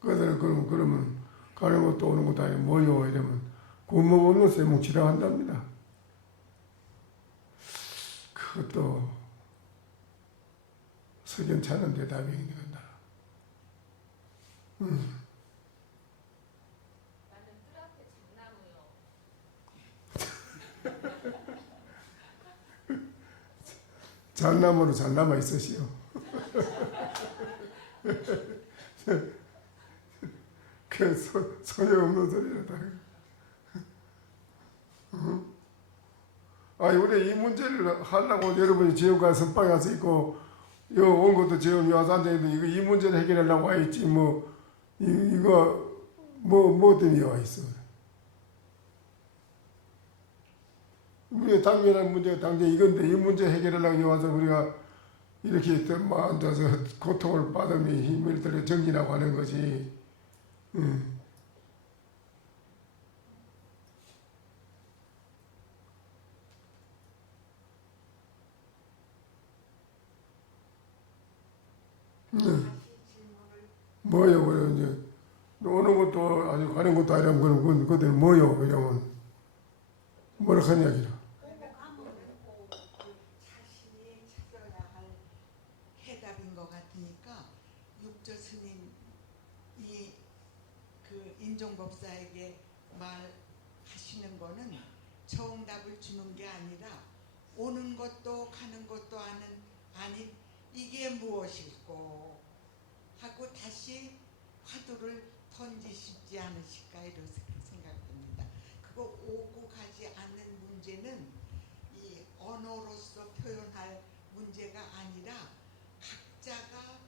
그들은 그러면 가는 것도 오는 것도 아니고 뭐요 이러면 구멍 없는 쇠뭉치라고 한답니다. 그것도 석연찮은 대답이 된다. 나는 뜰 앞에 장나무요. 잣나무로 잘 남아 있으시오. 그 소용없는 소리다. 아니 우리 이 문제를 하려고 여러분이 지금 가서 선방에 가서 있고 요 온 것도 지금 와서 앉아 있는데 이거 이 문제를 해결하려고 와 있지 이거 뭐 때문에 와 있어. 우리의 당면한 문제가 당장 이건데 이 문제 해결하려고 와서 우리가 이렇게 앉아서 고통을 받으며 힘을 들여 정진하고 하는 거지. 뭐요? 그래 이제 오는 것도 아니고 가는 것도 아니라면 그럼 그들 뭐요? 이러면 뭐라 하냐 기라. 자신이 찾아야 할 해답인 것 같으니까 육조 스님이 그 인종법사에게 말하시는 거는 정답을 주는 게 아니라 오는 것도 가는 것도 아닌 이게 무엇일꼬 하고 다시 화두를 던지시지 않으실까 이런 생각됩니다. 그거 오고 가지 않는 문제는 이 언어로서 표현할 문제가 아니라 각자가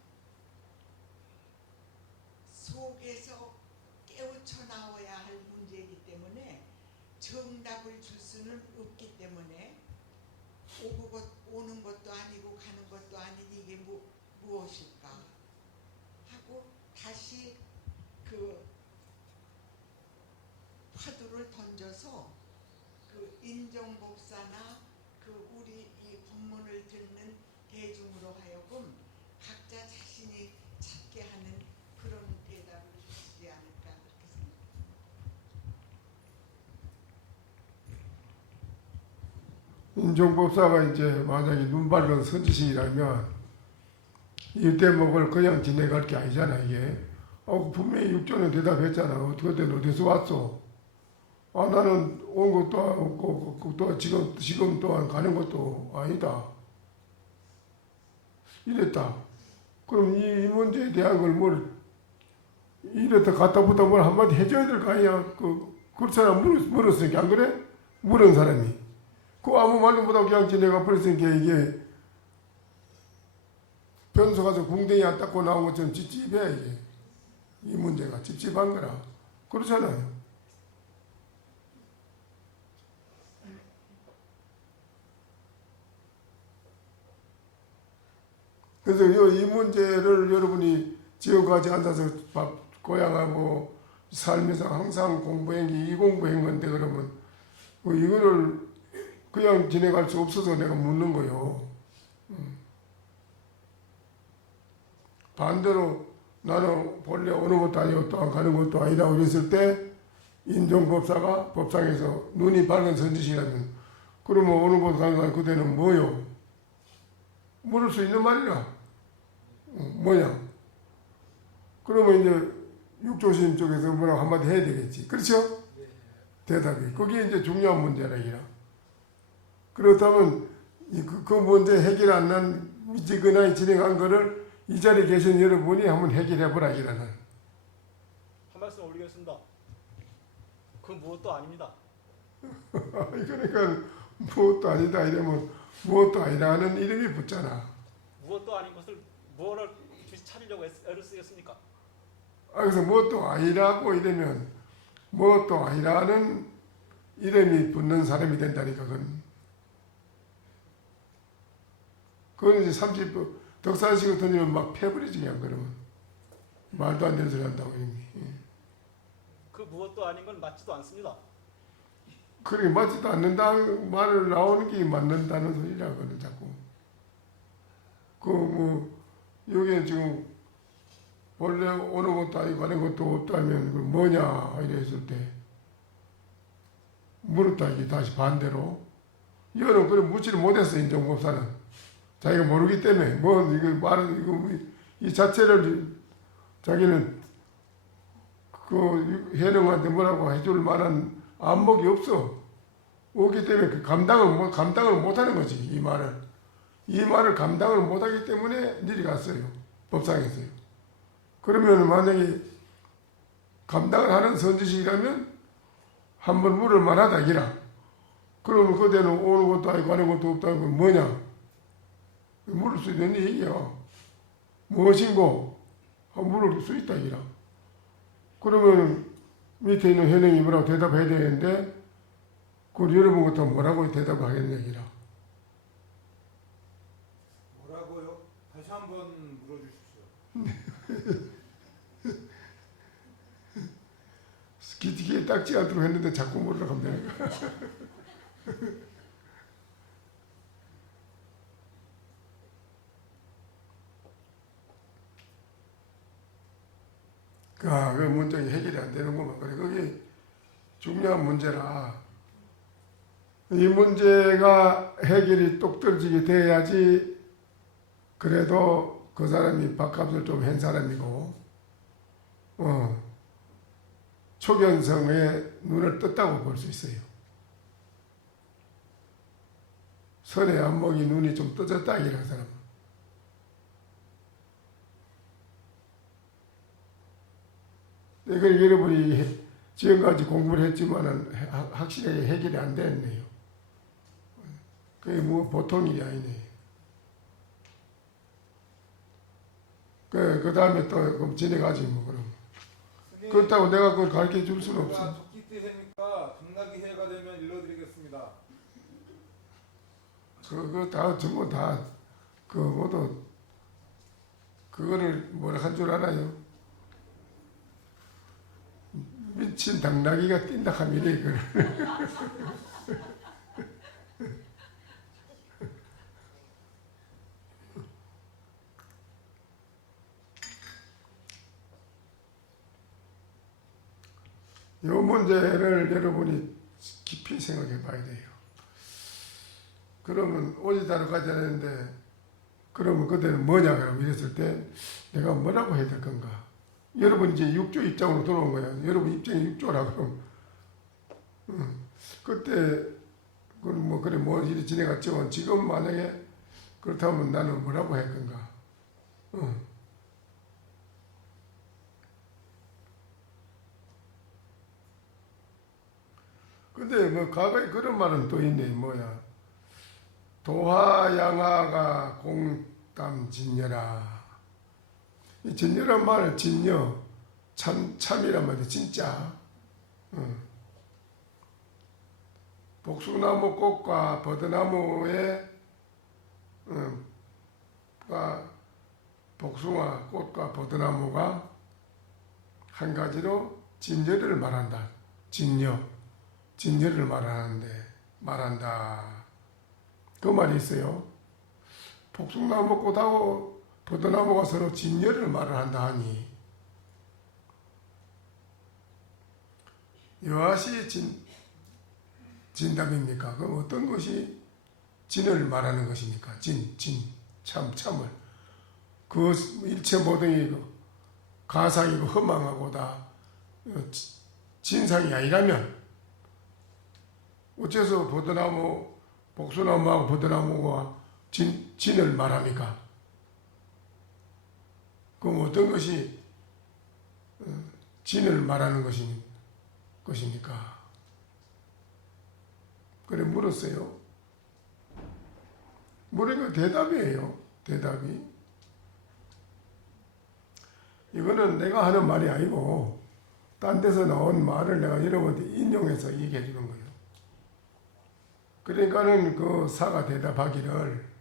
속에서 깨우쳐 나와야 할 문제이기 때문에 정답을 줄 수는 없기 때문에 오는 것도 아니고 가는 것도 아닌 이게 무엇일까 하고 다시 그 화두를 던져서 그 인종법사나 그 우리 이 법문을 듣는 대중으로 하여금 각자 자신이 찾게 하는 그런 대답을 주시지 않을까 그렇게 생각합니다. 인종법사가 이제 만약에 눈 밝은 선지식이라면 이 대목을 그냥 지내갈 게 아니잖아 이게. 분명히 육조는 대답했잖아. 어떻게 어디서 왔어? 나는 온 것도 없고 또 지금 또한 가는 것도 아니다. 이랬다. 그럼 이 문제에 대한 걸 이랬다 갔다 붙다 뭘 한마디 해줘야 될 거 아니야. 그 사람 물었으니까 안 그래? 물은 사람이. 아무 말도 못하고 그냥 지내가 버렸으니까 이게 변소 가서 궁뎅이 안 닦고 나온 것처럼 찝찝해 이게. 이 문제가 찝찝한 거라. 그렇잖아요. 그래서 이 문제를 여러분이 지금까지 앉아서 고향하고 살면서 항상 공부한 게 이 공부한 건데 그러면 이거를 그냥 지내갈 수 없어서 내가 묻는 거요. 반대로 나는 본래 오는 것도 아니고 또 가는 것도 아니라고 그랬을 때 인종법사가 법상에서 눈이 밝은 선지식이라면 그러면 어느 곳 가는 거 그대는 뭐요? 물을 수 있는 말이라. 뭐냐? 그러면 이제 육조심 쪽에서 뭐라고 한마디 해야 되겠지. 그렇죠? 대답이. 그게 이제 중요한 문제라 이라. 그렇다면 그 문제 해결 안 난 미지근하게 진행한 거를 이 자리에 계신 여러분이 한번 해결해 보라 이라는. 한 말씀 올리겠습니다. 그 무엇도 아닙니다. 그러니까 무엇도 아니다 이러면 무엇도 아니라는 이름이 붙잖아. 무엇도 아닌 것을 뭐를 찾으려고 애를 쓰겠습니까? 그래서 무엇도 아니라고 이러면 무엇도 아니라는 이름이 붙는 사람이 된다니까 그건 이제 30분 덕산식을 던지면 막 패버리지 그냥 그러면 말도 안 되는 소리 한다고 이미. 그 무엇도 아닌 건 맞지도 않습니다. 그렇게 맞지도 않는다 말을 나오는 게 맞는다는 소리라 그는 자꾸. 여기에 지금 원래 어느 것도 아니고 가는 것도 없다면 그 뭐냐 이랬을 때 물었다 이게 다시 반대로 이거는 그래 묻지를 못했어 인종법사는 자기가 모르기 때문에 뭐 이거 말은 이거 이 자체를 자기는 그 해령한테 뭐라고 해줄 만한 안목이 없기 때문에 그 감당을 못하는 거지 이 말을 감당을 못하기 때문에 내려갔어요 법상에서요. 그러면 만약에 감당을 하는 선지식이라면 한 번 물을 만하다 이라. 그러면 그대는 오는 것도 아니고 가는 것도 없다고 뭐냐? 물을 수 있는 얘기야. 무엇인고? 물을 수 있다 이라. 그러면 밑에 있는 현행이 뭐라고 대답해야 되는데 그걸 여러분 같으면 뭐라고 대답을 하겠냐 이라. 뭐라고요? 다시 한번 물어주십시오. 기티기에 딱지 않도록 했는데 자꾸 물으라고 하면 되는 거야. 그 문제가 해결이 안 되는구만. 그래, 그게 중요한 문제라. 이 문제가 해결이 똑 떨어지게 돼야지 그래도 그 사람이 밥값을 좀 한 사람이고, 초견성에 눈을 떴다고 볼 수 있어요. 선의 안목이 눈이 좀 떠졌다 이런 사람. 이걸 여러분이 지금까지 공부를 했지만은 확실하게 해결이 안 됐네요. 그게 뭐 보통 일이 아니네. 그 다음에 또 그럼 지내가지 뭐 그럼. 그렇다고 내가 그걸 가르쳐 줄 수는 없어. 토끼띠 해니까 당나귀 해가 되면 일러드리겠습니다. 그거 다 전부 다 그 모두 그거를 뭐라 한 줄 알아요? 미친 당나귀가 뛴다 하면 이래 그걸. 이 문제를 여러분이 깊이 생각해 봐야 돼요. 그러면 오지다로 가져야 되는데, 그러면 그때는 뭐냐, 그러면 이랬을 때 내가 뭐라고 해야 될 건가? 여러분 이제 육조 입장으로 돌아온 거야. 여러분 입장이 육조라 그럼. 그때, 그래, 이리 지내갔지만 지금 만약에 그렇다면 나는 뭐라고 할 건가? 근데 뭐 과거에 그런 말은 또 있네. 뭐야? 도화양화가 공담진녀라. 이 진녀란 말은 진녀, 참이란 말이야. 진짜. 복숭나무 꽃과 버드나무의 복숭아 꽃과 버드나무가 한 가지로 진녀를 말한다. 진녀를 말한다. 그 말이 있어요. 복숭나무 꽃하고 버드나무가 서로 진녀를 말을 한다 하니 여하시 진답입니까? 그럼 어떤 것이 진을 말하는 것입니까? 참을. 그 일체 모든이 가상이고 허망하고 다 진상이 아니라면 어째서 버드나무, 복숭아나무하고 버드나무가 진을 말합니까? 그럼 어떤 것이 진을 말하는 것입니까? 그래 물었어요. 물으니까 대답이에요. 대답이. 이거는 내가 하는 말이 아니고 딴 데서 나온 말을 내가 여러분한테 인용해서 얘기해 주는 거예요. 그러니까는 그 사가 대답하기를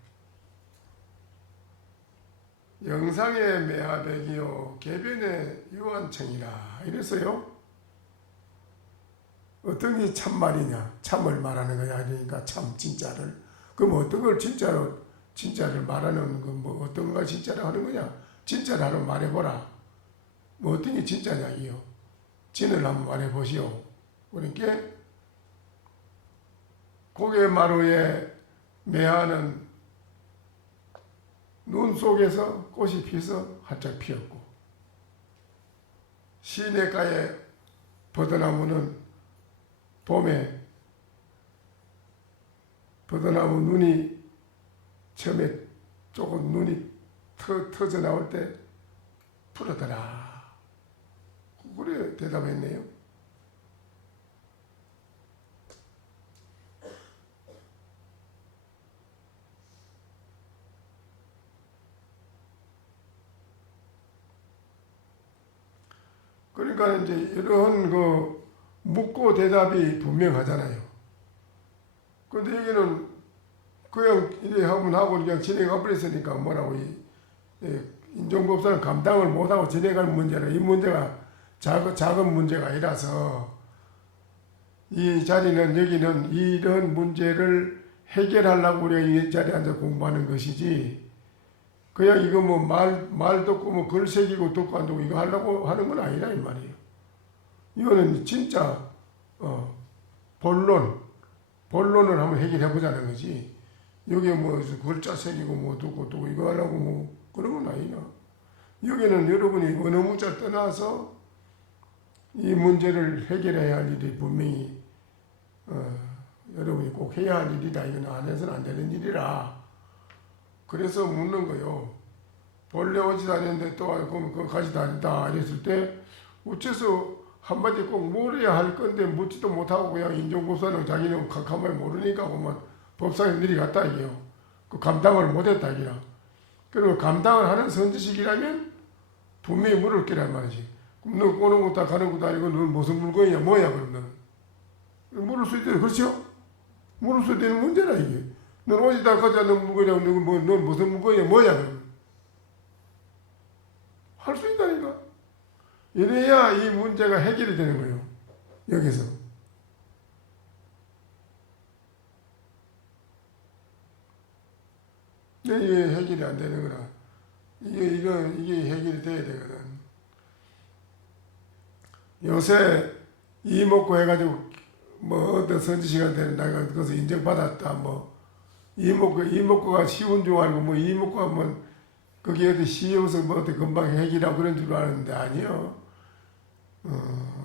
영상의 매화백이요 개변의 유한청이라 이랬어요. 어떤 게 참말이냐? 참을 말하는 거야. 그러니까 참 진짜를. 그럼 어떤 걸 진짜를 말하는 건 뭐 어떤 걸 진짜를 하는 거냐? 진짜를 하는 말해보라. 뭐 어떤 게 진짜냐 이요. 진을 한번 말해보시오. 그러니까 고개마루에 매화는 눈 속에서 꽃이 피서 활짝 피었고 시냇가에 버드나무는 봄에 버드나무 눈이 처음에 조금 눈이 터져 나올 때 푸르더라. 그래 대답했네요. 그러니까 이제 이런 그 묻고 대답이 분명하잖아요. 근데 여기는 그냥 이래 하고 그냥 진행가 버렸으니까 뭐라고 인종법사는 감당을 못하고 진행할 문제라. 이 문제가 작은 문제가 아니라서 이 자리는 여기는 이런 문제를 해결하려고 우리가 이 자리에 앉아 공부하는 것이지 그냥 이거 뭐 말 듣고 뭐 글 새기고 듣고 안 듣고 이거 하려고 하는 건 아니라 이 말이에요. 이거는 진짜 본론을 한번 해결해 보자는 거지. 여기에 뭐 글자 새기고 뭐 듣고 또 이거 하려고 뭐 그런 건 아니냐. 여기는 여러분이 어느 문자 떠나서 이 문제를 해결해야 할 일이 분명히 여러분이 꼭 해야 할 일이다. 이건 안 해서는 안 되는 일이라. 그래서 묻는 거요. 본래 오지도 않았는데 또 그거 가지도 않다 이랬을 때 어째서 한마디 꼭 물어야 할 건데 묻지도 못하고 그냥 인종법사는 자기는 가만히 모르니까 그만 법상에 내려갔다 이게요. 그 감당을 못했다 이게라. 그리고 감당을 하는 선지식이라면 분명히 물을 거란 말이지. 그럼 너 꼬는 것도 가는 것도 아니고 넌 무슨 물건이냐 뭐야 그럼 너는. 물을 수 있대. 그렇죠? 물을 수 있는 문제라 이게. 넌 오지도 가지 않는 물건이야. 넌 무슨 물건이야 뭐야 그럼. 할 수 있다니까. 이래야 이 문제가 해결이 되는 거예요. 여기서. 이게 해결이 안 되는 거라. 이게 해결이 돼야 되거든. 요새 이목구 해가지고 뭐 어떤 선지 시간 되는 내가 그것을 인정받았다 뭐 이목구가 쉬운 줄 알고 뭐 이목구가 뭐 그게 어디 쉬워서 뭐 어디 금방 해결하고 그런 줄 아는데 아니요.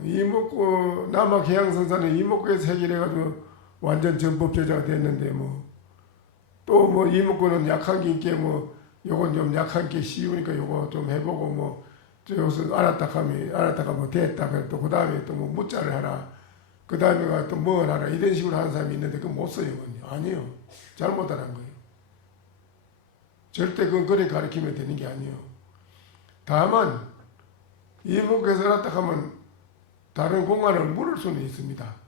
이목구 남학 해양성사는 이목구에서 해결해가지고 완전 전법제자가 됐는데 뭐 또 뭐 이목구는 약한 게 있게 뭐 요건 좀 약한 게 쉬우니까 요거 좀 해보고 뭐 여기서 알았다가 뭐 됐다 그래 또 그 다음에 또 뭐 묻자를 하라 그 다음에가 또 뭘 하라 이런 식으로 하는 사람이 있는데 그건 못 써요. 아니요. 잘못하는 거예요. 절대 그건 그렇게 가르치면 되는 게 아니에요. 다만 이목구에서 알았다 하면 다른 공간을 물을 수는 있습니다.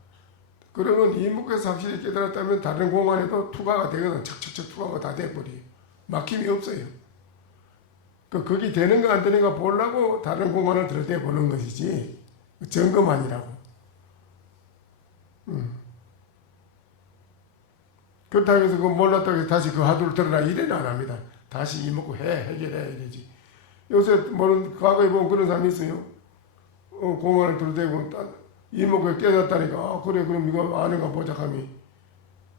그러면 이목구에서 확실히 깨달았다면 다른 공간에도 투과가 되거든. 척척척 투과가 다 돼버려요. 막힘이 없어요. 거기 되는가 안 되는가 보려고 다른 공간을 들여다 보는 것이지 점검아니라고. 그렇다고 해서 그거 몰랐다고 해서 다시 그 화두를 들어라 이래는 안 합니다. 다시 이목구 해결해 이러지. 요새 뭐는 과거에 보면 그런 사람이 있어요. 공간을 들여대고 이목구에 깨졌다니까 그래 그럼 이거 아는가 보자 하면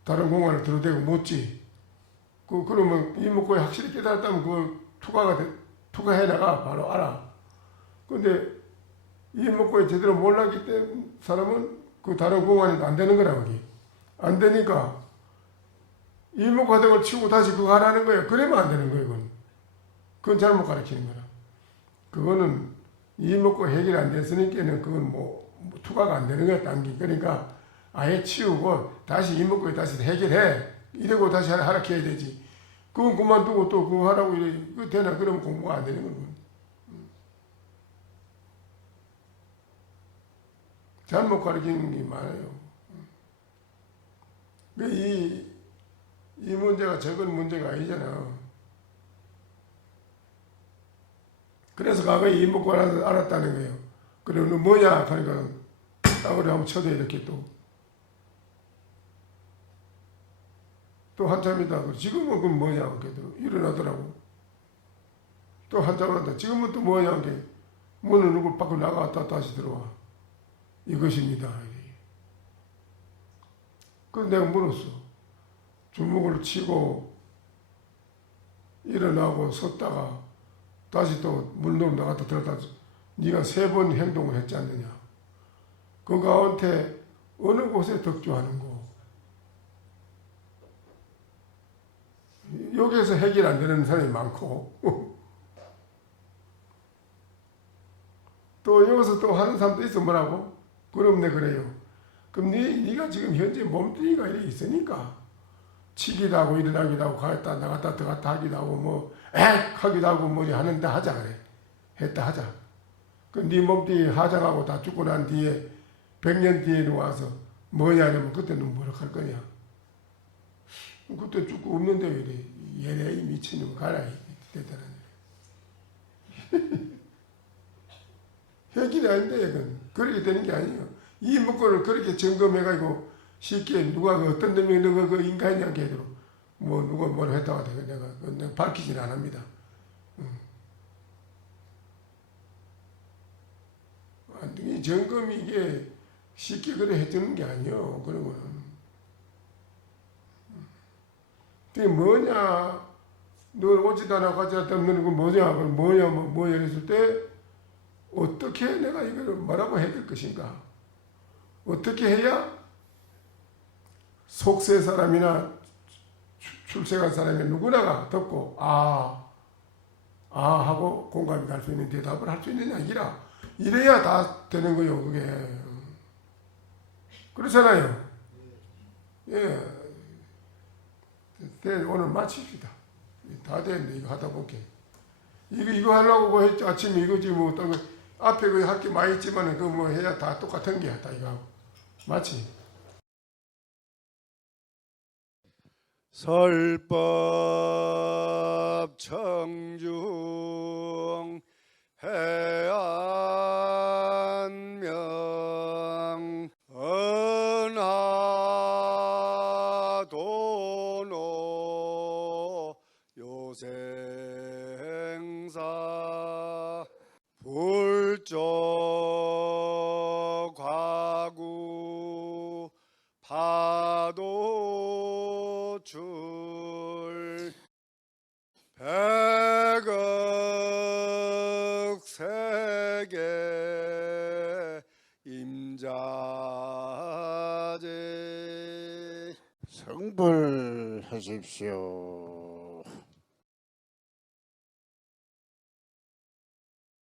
다른 공간을 들어대고 묻지. 그러면 이목구에 확실히 깨달았다면 그걸 투과해 나가 바로 알아. 근데 이목구에 제대로 몰랐기 때문에 사람은 그 다른 공간이 안 되는 거라 그게. 안 되니까 이목구 하던 걸 치우고 다시 그거 하라는 거예요. 그러면 안 되는 거예요. 그건 잘못 가르치는 거라. 그거는 이목구 해결이 안 됐으니까는 그건 뭐 투과가 안 되는 거야. 단기. 그러니까 아예 치우고 다시 이목구에 다시 해결해. 이러고 다시 하라 해야 되지. 그건 그만두고 또 그거 하라고 이래. 그 되나? 그러면 공부가 안 되는 거고. 잘못 가르치는 게 많아요. 이 문제가 적은 문제가 아니잖아. 그래서 과거에 이목구를 알았다는 거예요. 그래, 너 뭐냐? 하니까 땅으로 한번 쳐대 이렇게 또 한참 있다가 지금은 그건 뭐냐? 이렇게 일어나더라고. 또 한참 있다. 지금은 또 뭐냐? 이렇게 문을 누구 밖으로 나갔다 다시 들어와. 이것입니다. 그래서 내가 물었어. 주먹을 치고 일어나고 섰다가 다시 또 물로 나갔다 들었다. 네가 3번 행동을 했지 않느냐. 그 가운데 어느 곳에 덕주하는 거. 여기에서 해결 안 되는 사람이 많고 또 여기서 또 하는 사람도 있어. 뭐라고? 그럼 내 그래요. 그럼 네가 지금 현재 몸뚱이가 이렇게 있으니까 치기도 하고 일어나기도 하고 갔다 나갔다 들어갔다 하기도 하고 뭐 하기도 하고 뭐니 하는데 하자 그래. 했다 하자. 그 네 몸뚱이 하장하고 다 죽고 난 뒤에 100년 뒤에 와서 뭐냐 하면 그때는 뭐라 할 거냐. 그때 죽고 없는데 왜 이래. 얘네 미친놈 가라. 대단하네. 해결이 아닌데 이건. 그렇게 되는 게 아니에요. 이 문구를 그렇게 점검해가지고 쉽게 누가 어떤 놈이 너가 그 인간이냐 걔들로 뭐 누가 뭐라 했다고 내가 밝히지는 안 합니다. 이 점검이 이게 쉽게 그래 해주는 게 아니에요. 그런 거는. 그게 뭐냐? 너 오지도 않아 가지 않다 너는 그 뭐냐 이랬을 때 어떻게 내가 이걸 뭐라고 해야 될 것인가? 어떻게 해야 속세 사람이나 출세한 사람이 누구나가 듣고 하고 공감이 갈 수 있는 대답을 할 수 있느냐 이래야 다 되는 거요. 그게 그렇잖아요. 예, 오늘 마칩시다. 다 됐는데 이거 하다 볼게. 이거 하려고 했지. 아침에 이거지 뭐 어떤 거 앞에 그 할 게 많이 있지만은 그 뭐 해야 다 똑같은 게 다 이거 하고 마치. 설법 청중 해안명 은하도노 요생사 불조 과구 파도출 백억 세계 임자제 성불하십시오.